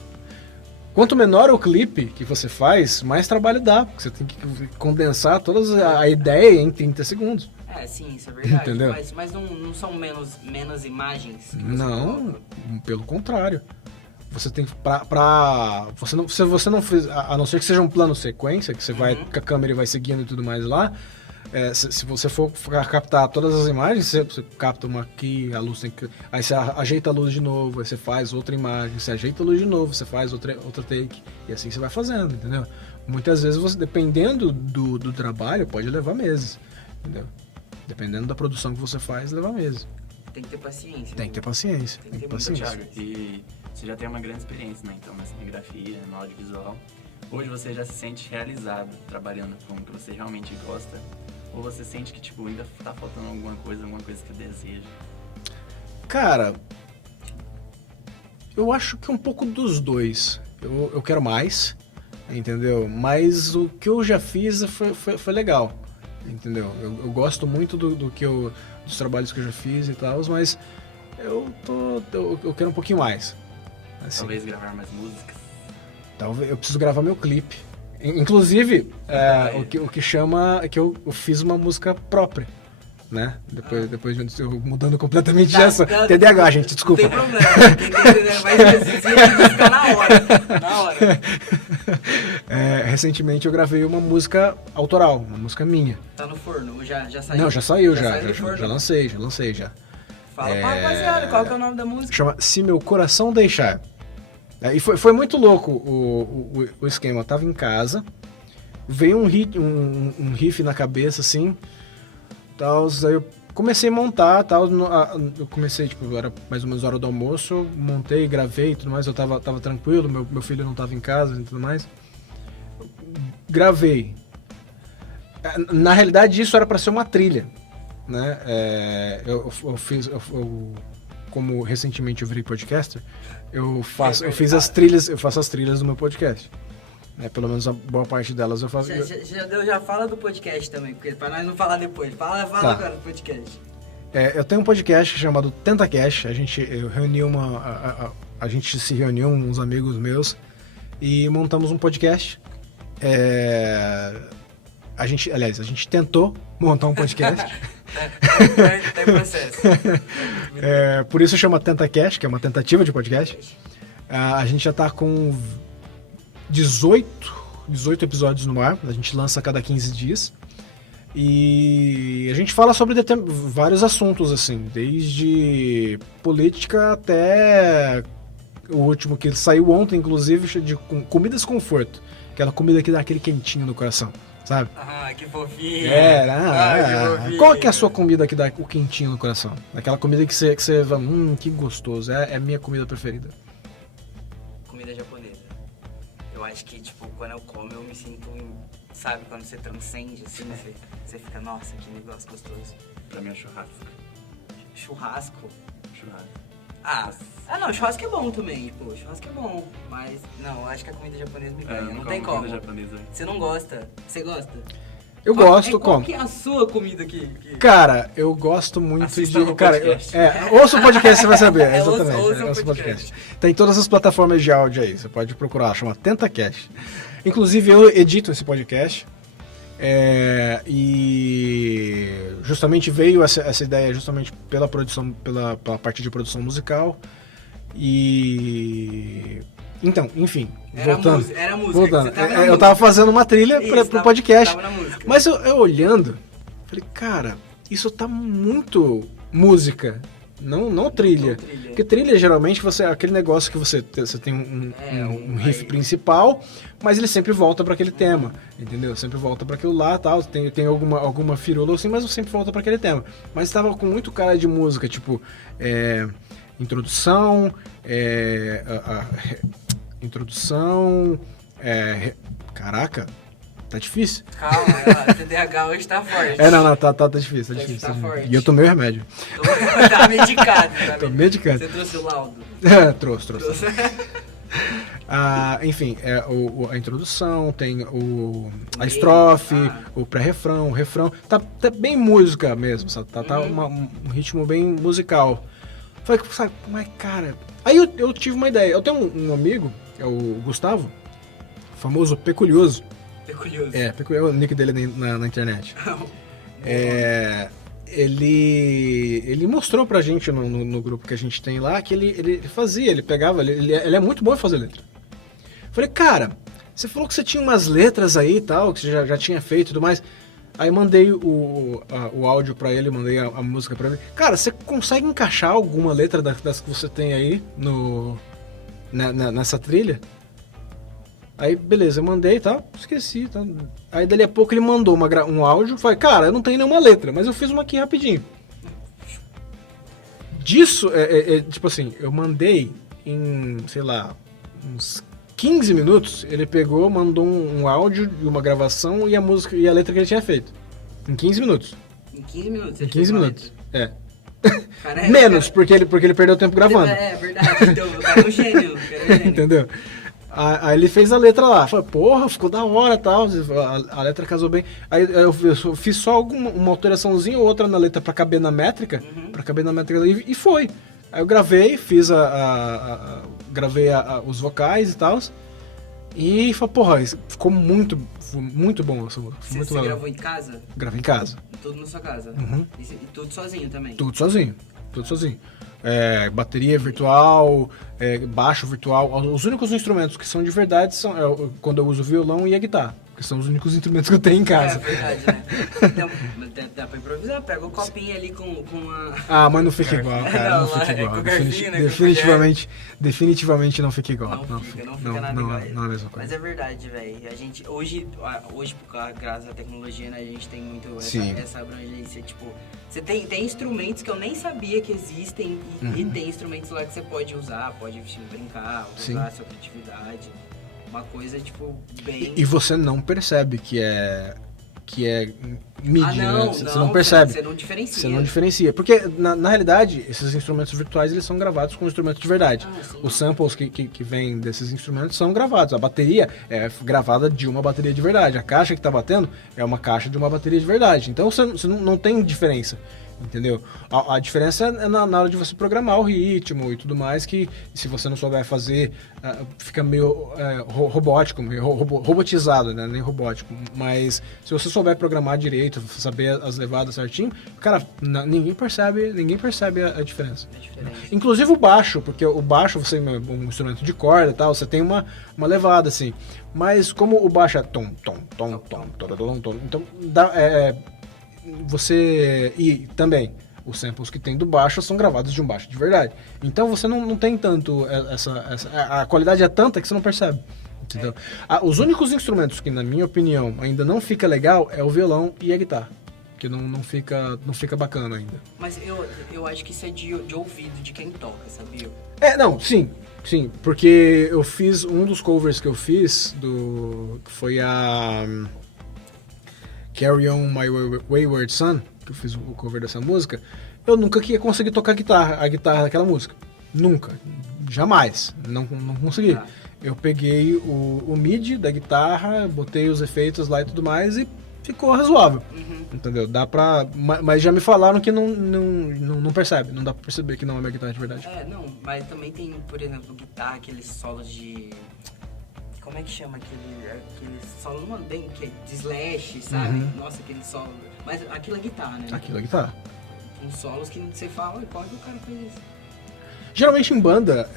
Quanto menor o clipe que você faz, mais trabalho dá, porque você tem que condensar toda a ideia em 30 segundos. Sim, isso é verdade. Entendeu? Mas não são menos imagens? Não, pelo contrário. Você tem se você não fez, a não ser que seja um plano sequência, que você vai com a câmera e vai seguindo e tudo mais lá, se você for captar todas as imagens, você capta uma aqui, a luz tem que... Aí você ajeita a luz de novo, aí você faz outra imagem, você ajeita a luz de novo, você faz outra take, e assim você vai fazendo, entendeu? Muitas vezes, você, dependendo do trabalho, pode levar meses, entendeu? Dependendo da produção que você faz, leva meses. Tem que ter paciência. Tem que ter paciência. Tem que ter paciência. Thiago, e você já tem uma grande experiência, né? Então, na cinegrafia, no audiovisual. Hoje você já se sente realizado trabalhando com o que você realmente gosta? Ou você sente que, tipo, ainda tá faltando alguma coisa que deseja? Cara, eu acho que um pouco dos dois. Eu quero mais, entendeu? Mas o que eu já fiz foi legal, entendeu? Eu gosto muito dos trabalhos que eu já fiz e tal, mas eu quero um pouquinho mais. Assim. Talvez gravar mais músicas? Talvez. Eu preciso gravar meu clipe. Inclusive, o que chama é que eu fiz uma música própria, né? Depois de eu mudando completamente essa. TDAH, gente, desculpa. Não tem problema, tem que entender, mas você ficar na hora. Recentemente eu gravei uma música autoral, uma música minha. Tá no forno? Já saiu? Não, já saiu, já lancei já. Fala pra rapaziada, qual que é o nome da música? Chama Se Meu Coração Deixar. E foi muito louco o esquema. Eu tava em casa, veio um riff na cabeça, assim, tal, aí eu comecei a montar, tal, eu comecei, tipo, era mais ou menos a hora do almoço, montei, gravei e tudo mais, eu tava tranquilo, meu filho não tava em casa e tudo mais. Gravei. Na realidade, isso era para ser uma trilha, né? Como recentemente eu virei podcaster, eu faço as trilhas do meu podcast. Pelo menos a boa parte delas eu faço. Já fala do podcast também, porque pra nós não falar depois. Fala Tá. agora do podcast. Eu tenho um podcast chamado TentaCast. A gente se reuniu, uns amigos meus, e montamos um podcast. A gente tentou montar um podcast. Tá em processo. Por isso chama TentaCast, que é uma tentativa de podcast. A gente já tá com 18 episódios no ar. A gente lança a cada 15 dias. E a gente fala sobre vários assuntos, assim, desde política até o último que saiu ontem, inclusive, de comidas conforto. Aquela comida que dá aquele quentinho no coração, sabe? Ah, que fofinho. Que fofinho. Qual que é a sua comida que dá o quentinho no coração? Aquela comida que você vai, que gostoso. É a minha comida preferida. Comida japonesa. Eu acho que, tipo, quando eu como, eu me sinto, sabe, quando você transcende, assim, você fica, nossa, que negócio gostoso. Pra mim é churrasco. Churrasco? Churrasco. Não, churrasco é bom também, pô, churrasco é bom, mas, não, eu acho que a comida japonesa me ganha, não tem como. Japonesa. Você não gosta? Você gosta? Eu gosto, Qual como? que é a sua comida aqui? Cara, eu gosto muito Assista no Cara, podcast. ouça o podcast, você vai saber. Ouça Exatamente. o Ouça o podcast. Tem todas as plataformas de áudio aí. Você pode procurar, chama TentaCast. Inclusive, eu edito esse podcast. E justamente veio essa ideia justamente pela produção, pela parte de produção musical. E então, enfim, voltando. Era música. Você tava na Eu música. tava fazendo uma trilha Isso, pro podcast. tava na música. Mas eu olhando, falei, cara, isso tá muito música, não trilha. Porque trilha, geralmente, aquele negócio que você tem um riff principal, mas ele sempre volta para aquele tema, entendeu? Sempre volta para aquilo lá, tal. Tem alguma firula assim, mas sempre volta para aquele tema. Mas estava com muito cara de música, tipo, introdução, caraca, tá difícil. Calma, a TDAH hoje tá forte. Não, tá difícil, tá difícil. Tá forte. E eu tomei o remédio. Tá medicado. Tô medicado. Você trouxe o laudo? Trouxe. Enfim, a introdução, tem a estrofe, o pré-refrão, o refrão. Tá bem música mesmo, sabe? Tá um ritmo bem musical. Falei, sabe, mas cara... Aí eu tive uma ideia. Eu tenho um amigo, é o Gustavo, famoso Peculioso. Peculioso. É o nick dele na internet. Ele mostrou pra gente no grupo que a gente tem lá que ele fazia, ele pegava, ele é muito bom em fazer letra. Falei, cara, você falou que você tinha umas letras aí e tal, que você já tinha feito e tudo mais. Aí mandei o áudio pra ele, mandei a música pra ele. Cara, você consegue encaixar alguma letra das que você tem aí nessa trilha? Aí, beleza, eu mandei e tal, esqueci. Tá? Aí, dali a pouco, ele mandou um áudio. Falei, cara, eu não tenho nenhuma letra, mas eu fiz uma aqui rapidinho. Disso, tipo assim, eu mandei em, sei lá, uns 15 minutos, ele pegou, mandou um áudio e uma gravação e a música e a letra que ele tinha feito. Em 15 minutos. Em 15 minutos? Você Em fez 15 uma minutos, letra? Cara, Menos, porque ele perdeu tempo gravando. É verdade, então, o cara é um gênio. Entendeu? Aí ele fez a letra lá. Falei, porra, ficou da hora e tal. A letra casou bem. Aí eu fiz só uma alteraçãozinha ou outra na letra pra caber na métrica. Pra caber na métrica e foi. Aí eu gravei, fiz gravei os vocais e tal. E falei, porra, ficou muito bom essa música. Você gravou em casa? Gravei em casa. Tudo na sua casa? Uhum. E tudo sozinho também? Tudo sozinho. Bateria virtual, baixo virtual. Os únicos instrumentos que são de verdade são quando eu uso violão e a guitarra. porque são os únicos instrumentos que eu tenho em É casa. verdade, né? Então, dá pra improvisar, pega o copinho ali com a... Ah, mas não fica igual, cara, não Não, fica é igual. com garfinho, né, com Definitivamente não fica igual. Não fica nada igual. Não é a mesma coisa. Mas é verdade, velho. A gente, hoje, graças à tecnologia, né, a gente tem muito Sim. essa abrangência, tipo... Você tem instrumentos que eu nem sabia que existem e tem instrumentos lá que você pode usar, pode brincar, usar a sua criatividade. Uma coisa, tipo, bem... E você não percebe que é MIDI, não, né? Você não percebe. Você não diferencia. Você não diferencia. Porque, na realidade, esses instrumentos virtuais, eles são gravados com instrumentos de verdade. Os samples que vêm desses instrumentos são gravados. A bateria é gravada de uma bateria de verdade. A caixa que tá batendo é uma caixa de uma bateria de verdade. Então, você não tem diferença. Entendeu? A diferença é na hora de você programar o ritmo e tudo mais, que se você não souber fazer, fica meio robótico, meio robotizado, né? Nem robótico. Mas se você souber programar direito, saber as levadas certinho, cara, ninguém percebe a diferença. Inclusive o baixo, porque o baixo, você é um instrumento de corda e tal, você tem uma levada assim. Mas como o baixo é tom, então dá... E também, os samples que tem do baixo são gravados de um baixo de verdade. Então você não tem tanto a qualidade é tanta que você não percebe. Entendeu? Os únicos instrumentos que, na minha opinião, ainda não fica legal é o violão e a guitarra. Que não fica bacana ainda. Mas eu acho que isso é de ouvido de quem toca, sabia? Sim, porque eu fiz um dos covers que eu fiz que foi a Carry On My Wayward Son, que eu fiz o cover dessa música. Eu nunca ia conseguir tocar a guitarra daquela música. Nunca. Jamais. Não consegui. Eu peguei o MIDI da guitarra, botei os efeitos lá e tudo mais e ficou razoável. Entendeu? Dá pra... Mas já me falaram que não percebe. Não dá pra perceber que não é minha guitarra de verdade. Mas também tem, por exemplo, guitarra, aqueles solos de... Como é que chama aquele solo, mano, bem que é de slash, sabe? Nossa, aquele solo. Mas aquilo é guitarra, né? Aquilo é guitarra. Uns solos que você fala, qual que o cara fez isso? Geralmente em banda,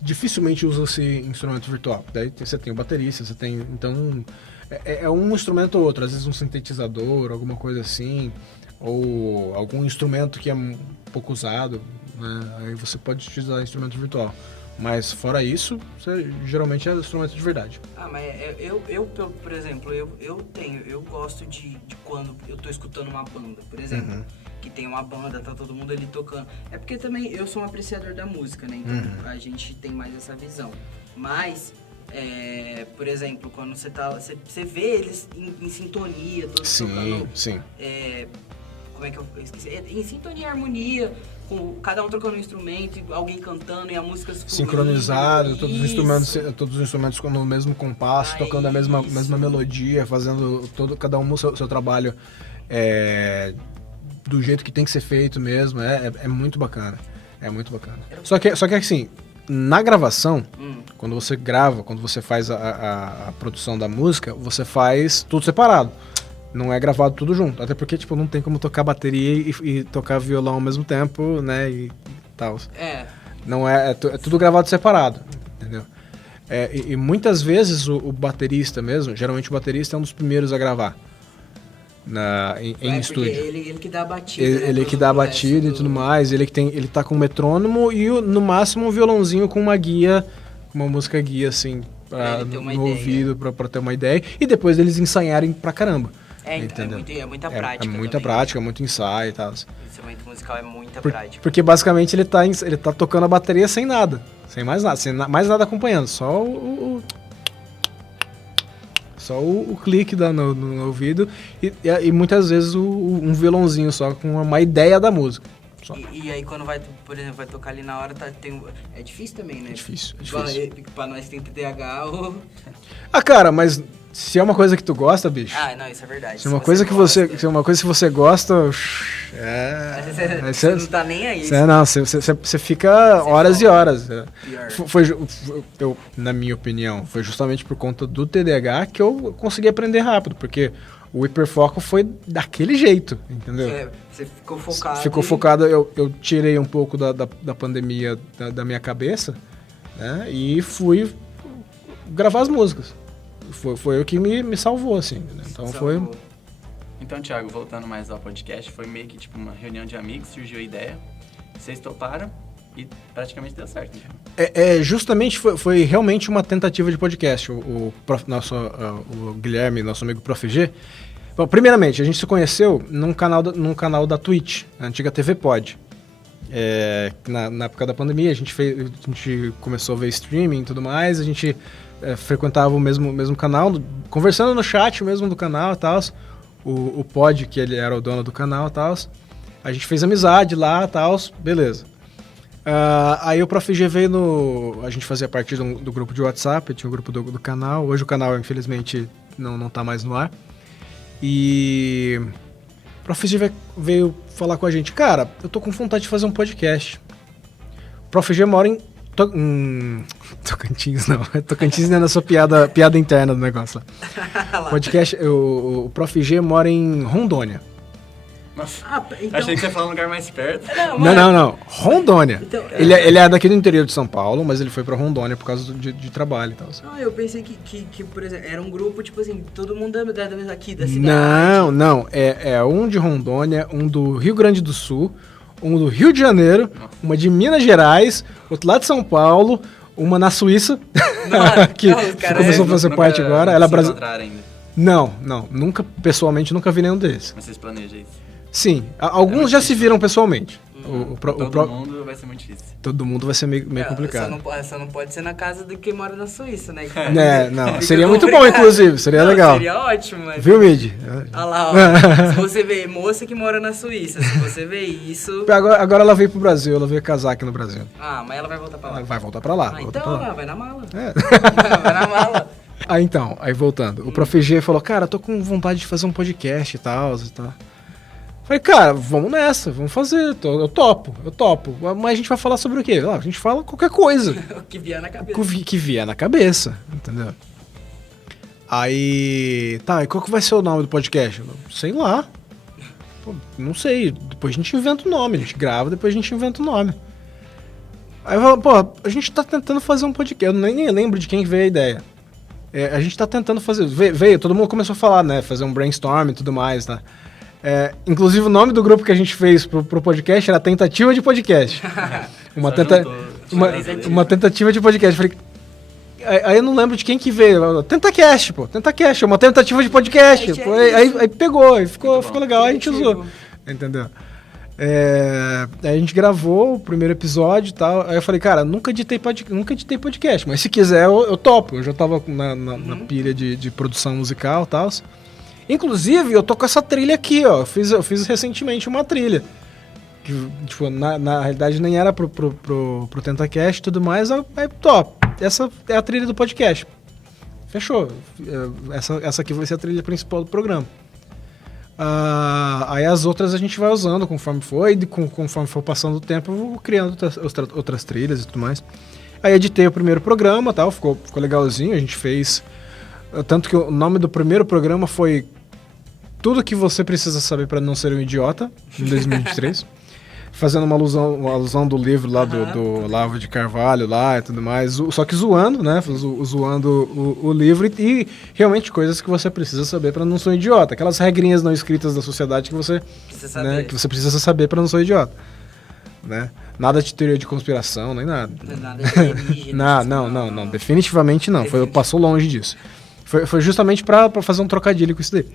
dificilmente usa-se instrumento virtual. Daí você tem o baterista, você tem... Então, é um instrumento ou outro. Às vezes um sintetizador, alguma coisa assim. Ou algum instrumento que é um pouco usado, né? Aí você pode utilizar instrumento virtual. Mas fora isso, geralmente é instrumento de verdade. Mas por exemplo, eu gosto de quando eu tô escutando uma banda, por exemplo, que tem uma banda, tá todo mundo ali tocando. É porque também eu sou um apreciador da música, né? Então a gente tem mais essa visão. Mas, por exemplo, quando você vê eles em sintonia, todos tocando. Sim. Como é que eu esqueci? Em sintonia e harmonia, com cada um trocando um instrumento, alguém cantando e a música sincronizado, todos os instrumentos no mesmo compasso, tocando a mesma melodia, fazendo cada um o seu trabalho do jeito que tem que ser feito mesmo. É muito bacana. É muito bacana. Só que assim, na gravação, quando você grava, quando você faz a produção da música, você faz tudo separado. Não é gravado tudo junto. Até porque, não tem como tocar bateria e tocar violão ao mesmo tempo, né? E tal. Não é tudo gravado separado, entendeu? E muitas vezes o baterista mesmo, geralmente o baterista é um dos primeiros a gravar em estúdio. Ele que dá a batida. Ele que dá a batida e tudo mais. Ele tá com um metrônomo e no máximo um violãozinho com uma guia, uma música guia assim, no ouvido pra ter uma ideia. E depois eles ensaiarem pra caramba. É muita prática. É muita prática, muito ensaio e tal. Instrumento musical é muita prática. Porque basicamente ele tá tocando a bateria sem nada. Sem mais nada. Sem mais nada acompanhando. Só o clique no ouvido. E muitas vezes um violãozinho só com uma ideia da música. E aí quando por exemplo, vai tocar ali na hora, é difícil também, né? É difícil. Pra nós que tem TDAH ou... Cara, mas... Se é uma coisa que tu gosta, bicho... não, isso é verdade. Se é uma coisa que você gosta... Você não tá nem aí. Você fica horas e horas. Na minha opinião, foi justamente por conta do TDAH que eu consegui aprender rápido, porque o hiperfoco foi daquele jeito, entendeu? Você ficou focado. Ficou focado, eu tirei um pouco da pandemia da minha cabeça, né, e fui gravar as músicas. foi o que me salvou, assim, né? Então foi... Então, Thiago, voltando mais ao podcast, foi meio que tipo uma reunião de amigos, surgiu a ideia, vocês toparam e praticamente deu certo, então. Justamente foi realmente uma tentativa de podcast. O Guilherme, nosso amigo Prof. G. Bom, primeiramente, a gente se conheceu num canal da Twitch, a antiga TV Pod. Na época da pandemia, a gente começou a ver streaming e tudo mais, a gente frequentava o mesmo canal, conversando no chat mesmo do canal e tal. O Pod, que ele era o dono do canal e tal. A gente fez amizade lá e tal, beleza. Aí o Prof. G veio a gente fazia parte do grupo de WhatsApp, tinha o grupo do canal. Hoje o canal, infelizmente, não tá mais no ar. E o Prof. G veio falar com a gente, cara, eu tô com vontade de fazer um podcast. O Prof. G mora em Tocantins, não. Tocantins não é na sua piada interna do negócio lá. Podcast, o Prof. G mora em Rondônia. Nossa, então... achei que você ia falar um lugar mais perto. Não. Rondônia. Então, ele é daqui do interior de São Paulo, mas ele foi pra Rondônia por causa de trabalho e tal. Não, eu pensei que, por exemplo, era um grupo, tipo assim, todo mundo aqui da cidade. Não. É um de Rondônia, um do Rio Grande do Sul, um do Rio de Janeiro, uma de Minas Gerais, outro lá de São Paulo, uma na Suíça, que começou a fazer parte agora. Ela é brasileira. Não, pessoalmente nunca vi nenhum deles. Mas vocês planejam isso? Sim, alguns já se viram pessoalmente. Todo mundo vai ser muito difícil. Todo mundo vai ser meio complicado. Só não pode ser na casa de quem mora na Suíça, né? Não. Seria muito bom, inclusive. Seria legal. Seria ótimo, mas... Viu, Mid? Olha lá, ó. Se você vê moça que mora na Suíça, se você vê isso... Agora ela veio pro Brasil, ela veio casar aqui no Brasil. Mas ela vai voltar pra lá. Vai voltar pra lá. Vai na mala. Vai na mala. Aí voltando. O Prof. G falou, cara, tô com vontade de fazer um podcast e tal. Falei, cara, vamos nessa, vamos fazer, eu topo. Mas a gente vai falar sobre o quê? A gente fala qualquer coisa. O que vier na cabeça. O que vier na cabeça, entendeu? Aí, e qual que vai ser o nome do podcast? Sei lá. Pô, não sei, depois a gente inventa o nome, a gente grava, depois a gente inventa o nome. Aí eu falo, a gente tá tentando fazer um podcast, eu nem lembro de quem veio a ideia. A gente tá tentando fazer, veio, todo mundo começou a falar, né, fazer um brainstorm e tudo mais, tá? Inclusive o nome do grupo que a gente fez pro podcast era Tentativa de Podcast. Uma tentativa de podcast. Falei, aí eu não lembro de quem que veio. TentaCast, uma tentativa de podcast. Aí pegou, aí ficou legal, aí a gente usou. Entendeu? Aí a gente gravou o primeiro episódio e tal. Aí eu falei, cara, nunca editei podcast, mas se quiser eu topo. Eu já tava na pilha de produção musical e tal. Inclusive, eu tô com essa trilha aqui, ó. Eu fiz recentemente uma trilha. Que, tipo, na realidade nem era pro TentaCast e tudo mais. Aí, top. Essa é a trilha do podcast. Fechou. Essa aqui vai ser a trilha principal do programa. Aí as outras a gente vai usando conforme for. E conforme for passando o tempo, eu vou criando outras trilhas e tudo mais. Aí editei o primeiro programa, tal. Ficou legalzinho. A gente fez... Tanto que o nome do primeiro programa foi Tudo que você precisa saber para não ser um idiota, em 2023. Fazendo uma alusão do livro lá do Olavo de Carvalho lá e tudo mais. Só que zoando, né? Zoando o livro e realmente coisas que você precisa saber para não ser um idiota. Aquelas regrinhas não escritas da sociedade que você precisa saber para não ser um idiota. Né? Nada de teoria de conspiração, nem nada. Nada de alienígena. Não. Definitivamente não. Passou longe disso. Foi justamente pra fazer um trocadilho com isso daí.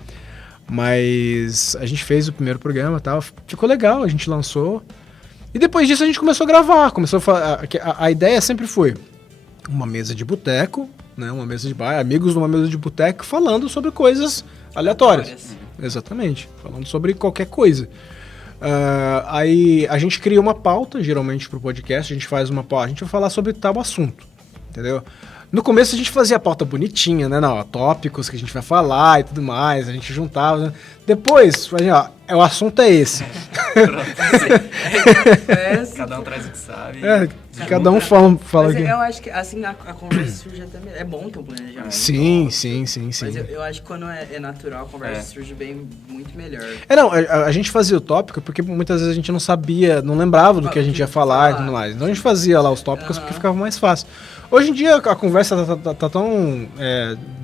Mas a gente fez o primeiro programa e tal. Ficou legal, a gente lançou. E depois disso a gente começou a gravar. A ideia sempre foi uma mesa de boteco, né? Uma mesa de bar, amigos numa mesa de boteco falando sobre coisas aleatórias. Exatamente, falando sobre qualquer coisa. Aí a gente cria uma pauta, geralmente pro podcast, a gente faz uma pauta, a gente vai falar sobre tal assunto, entendeu? No começo a gente fazia a pauta bonitinha, né? Tópicos que a gente vai falar e tudo mais, a gente juntava, né? Depois, o assunto é esse. Cada um traz o que sabe. Cada um fala Mas que... eu acho que assim a conversa surge até... É bom ter um planejamento. Sim. Mas eu acho que quando é natural, a conversa surge muito melhor. Não, a gente fazia o tópico porque muitas vezes a gente não sabia, não lembrava do que a gente ia falar e tudo mais. Então a gente fazia lá os tópicos porque ficava mais fácil. Hoje em dia a conversa tá tão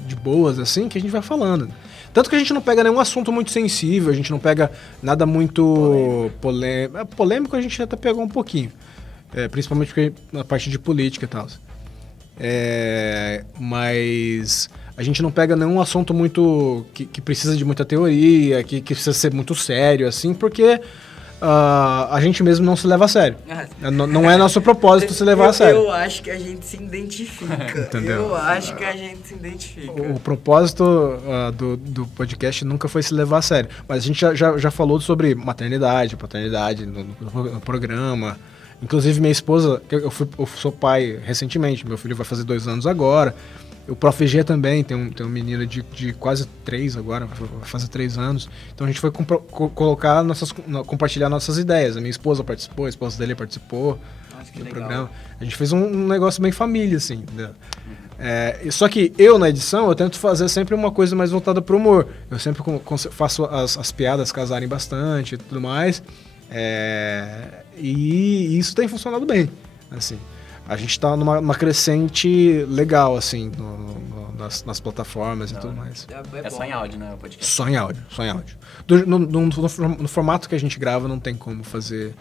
de boas assim que a gente vai falando. Tanto que a gente não pega nenhum assunto muito sensível, a gente não pega nada muito polêmico. Polêmico a gente até pegou um pouquinho. Principalmente porque na parte de política e tal. Mas a gente não pega nenhum assunto muito que precisa de muita teoria, que precisa ser muito sério, assim, porque a gente mesmo não se leva a sério. Não é nosso propósito se levar a sério. Eu acho que a gente se identifica. Entendeu? Eu acho que a gente se identifica. O propósito do podcast nunca foi se levar a sério. Mas a gente já falou sobre maternidade, paternidade no programa. Inclusive minha esposa, eu sou pai recentemente, meu filho vai fazer 2 anos agora. O Prof. G também, tem um menino de quase 3 agora, vai fazer 3 anos. Então a gente foi compartilhar nossas ideias. A minha esposa participou, a esposa dele participou do programa. A gente fez um negócio bem família, assim. Né? Só que eu, na edição, eu tento fazer sempre uma coisa mais voltada pro humor. Eu sempre faço as piadas casarem bastante e tudo mais. E isso tem funcionado bem, assim. A gente tá numa crescente legal, assim, nas plataformas e tudo mais. É só em áudio, né, o podcast? Só em áudio. No formato que a gente grava, não tem como fazer...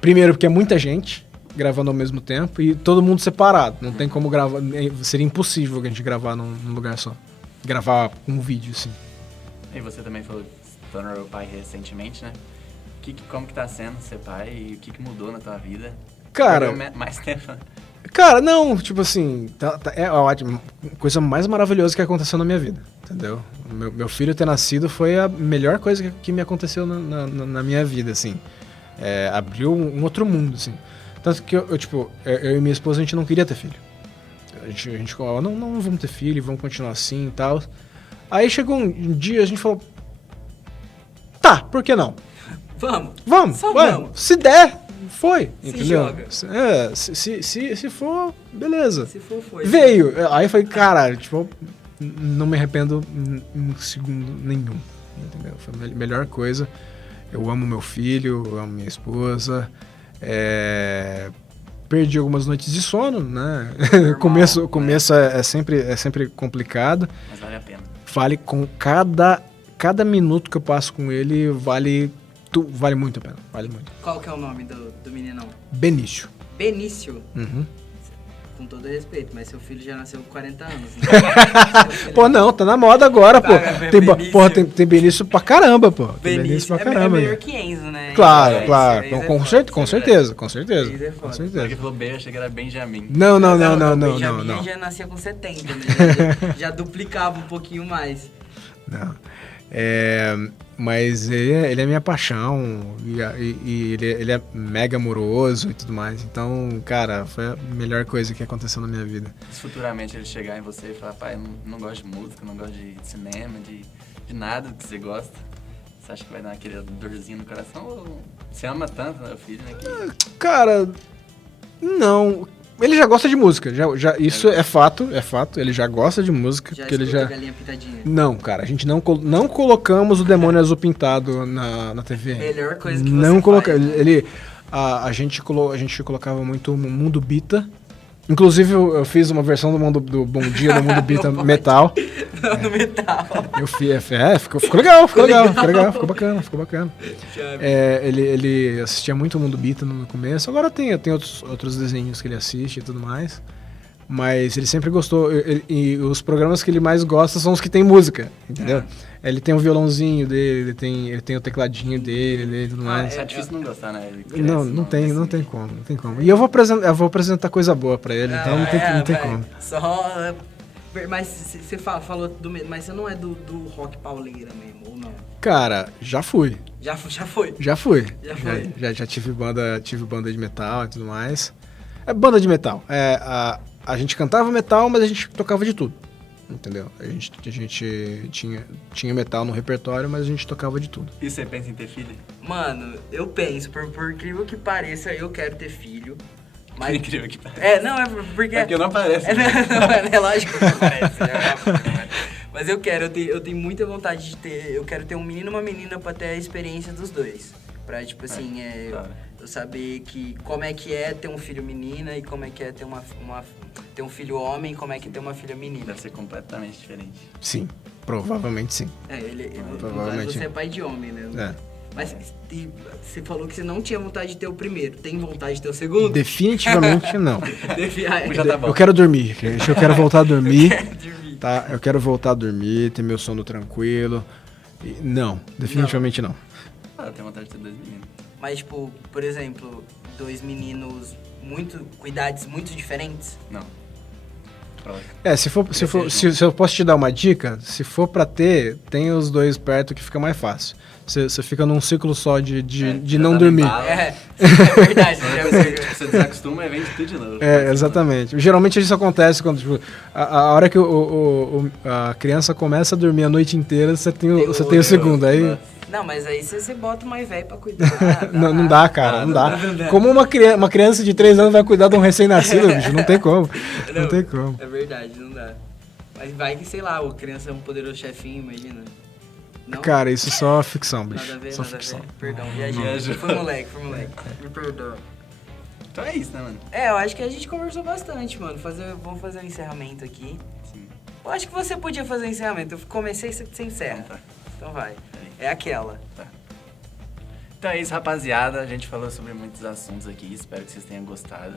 Primeiro, porque é muita gente gravando ao mesmo tempo e todo mundo separado. Não tem como gravar... Seria impossível a gente gravar num lugar só. Gravar um vídeo, assim. E você também falou que se tornou pai recentemente, né? Como que tá sendo ser pai e o que mudou na tua vida? Cara... Mais tempo. Cara, não, tipo assim, é ótimo. Coisa mais maravilhosa que aconteceu na minha vida, entendeu? Meu filho ter nascido foi a melhor coisa que me aconteceu na minha vida, assim. Abriu um outro mundo, assim. Tanto que eu e minha esposa, a gente não queria ter filho. A gente falou, não vamos ter filho, vamos continuar assim e tal. Aí chegou um dia, a gente falou, tá, por que não? Vamos. Só vamos. Se der, foi, entendeu? Joga. Se for, beleza. Se for, foi. Veio. Aí eu falei, cara, não me arrependo um segundo nenhum, entendeu? Foi a melhor coisa. Eu amo meu filho, eu amo minha esposa. Perdi algumas noites de sono, né? O começo é sempre complicado. Mas vale a pena. Vale com cada minuto que eu passo com ele, vale muito a pena, vale muito. Qual que é o nome do meninão? Benício. Benício? Uhum. Com todo respeito, mas seu filho já nasceu com 40 anos. Pô, não, tá na moda agora, pô. Tem Benício pra caramba, pô. Tem Benício pra caramba. É melhor que Enzo, né? Claro. Com certeza. Porque falou B, eu achei que era Benjamin. Não. Benjamin já nascia com 70, né? Já duplicava um pouquinho mais. Não. Mas ele é minha paixão e ele é mega amoroso e tudo mais. Então, cara, foi a melhor coisa que aconteceu na minha vida. Se futuramente ele chegar em você e falar, pai, eu não gosto de música, não gosto de cinema, de nada que você gosta, você acha que vai dar aquele dorzinho no coração? Ou você ama tanto, né, o filho, né? Cara, não... Ele já gosta de música, isso é fato, ele já gosta de música. Já porque ele já... Galinha Pintadinha? Não, cara, a gente não colocamos o Demônio Azul Pintado na TV. Melhor coisa que não você coloca, faz. A gente colocava muito Mundo Bita. Inclusive, eu fiz uma versão do Bom Dia no Mundo Bita metal. Não, no metal. Eu fiz, ficou legal, ficou bacana. Ele assistia muito o Mundo Bita no começo, agora tem outros desenhos que ele assiste e tudo mais. Mas ele sempre gostou, e os programas que ele mais gosta são os que tem música, entendeu? Ele tem o violãozinho dele, ele tem o tecladinho dele e tudo mais. É difícil não gostar, né? Não tem como. E eu vou apresentar coisa boa pra ele, então não tem como. Só... Mas você falou mas você não é do rock pauleira mesmo, ou não? Cara, já fui. Já foi? Já fui. Já tive banda de metal e tudo mais. Banda de metal. A gente cantava metal, mas a gente tocava de tudo. entendeu? A gente tinha metal no repertório, mas a gente tocava de tudo. E você pensa em ter filho? Mano, eu penso, por incrível que pareça, eu quero ter filho. Por Mas... incrível que pareça. Não, é porque... É porque não parece. É lógico que não parece, né? Mas eu tenho muita vontade de ter... Eu quero ter um menino e uma menina pra ter a experiência dos dois. Pra, tipo assim, eu saber como é que é ter um filho menina e como é que é ter ter um filho homem, como é que é ter uma filha menina. Deve ser completamente diferente. Sim, provavelmente sim. Provavelmente. Você é pai de homem, né? Mas você falou que você não tinha vontade de ter o primeiro. Tem vontade de ter o segundo? Definitivamente não. Já tá bom. Eu quero dormir. Eu quero voltar a dormir. Dormir. Tá? Eu quero voltar a dormir, ter meu sono tranquilo. Não, definitivamente não. Eu tenho vontade de ter 2 meninos. Mas, tipo, por exemplo, 2 meninos com idades muito diferentes? Não. Próximo. Se eu posso te dar uma dica, se for pra ter, tem os 2 perto que fica mais fácil. Você fica num ciclo só de não dormir. É verdade. Você desacostuma e vem de tudo de novo. Exatamente. Geralmente isso acontece quando, tipo, a hora que a criança começa a dormir a noite inteira, você tem o segundo. Aí... Não, mas aí você bota o mais velho pra cuidar. Não dá, cara, não dá. Como uma criança de 3 anos vai cuidar de um recém-nascido, bicho? Não tem como. Não tem como. É verdade, não dá. Mas vai que, sei lá, a criança é um poderoso chefinho, imagina. Não? Cara, isso é só ficção, bicho. Nada a ver, só nada ficção. a ver. Perdão, viajei. Foi moleque. Me perdoa. Então é isso, né, mano? Eu acho que a gente conversou bastante, mano. Vamos fazer um encerramento aqui. Sim. Eu acho que você podia fazer um encerramento. Eu comecei e você encerra. Então tá. Então vai. É aquela. Tá. Então é isso, rapaziada. A gente falou sobre muitos assuntos aqui. Espero que vocês tenham gostado.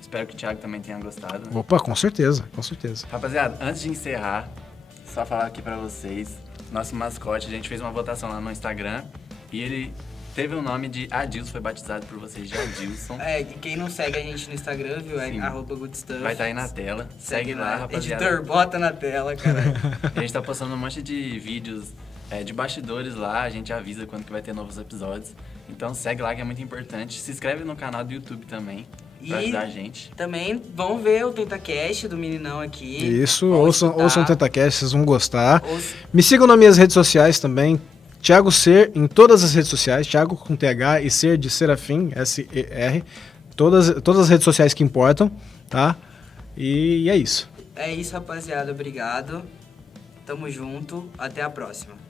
Espero que o Thiago também tenha gostado. Opa, com certeza, com certeza. Rapaziada, antes de encerrar, só falar aqui pra vocês. Nosso mascote, a gente fez uma votação lá no Instagram. E ele teve o nome de Adilson, foi batizado por vocês de Adilson. E quem não segue a gente no Instagram, viu? É @goodstuff. Vai estar aí na tela. Segue lá, rapaziada. Editor, bota na tela, caralho. A gente tá postando um monte de vídeos de bastidores lá, a gente avisa quando que vai ter novos episódios. Então segue lá que é muito importante. Se inscreve no canal do YouTube também, pra ajudar a gente. Também vão ver o TentaCast do meninão aqui. Isso, ouçam o TentaCast, vocês vão gostar. Ouça. Me sigam nas minhas redes sociais também. Thiago Ser em todas as redes sociais. Thiago com TH e Ser de Serafim, S-E-R. Todas as redes sociais que importam, tá? E é isso. É isso, rapaziada. Obrigado. Tamo junto. Até a próxima.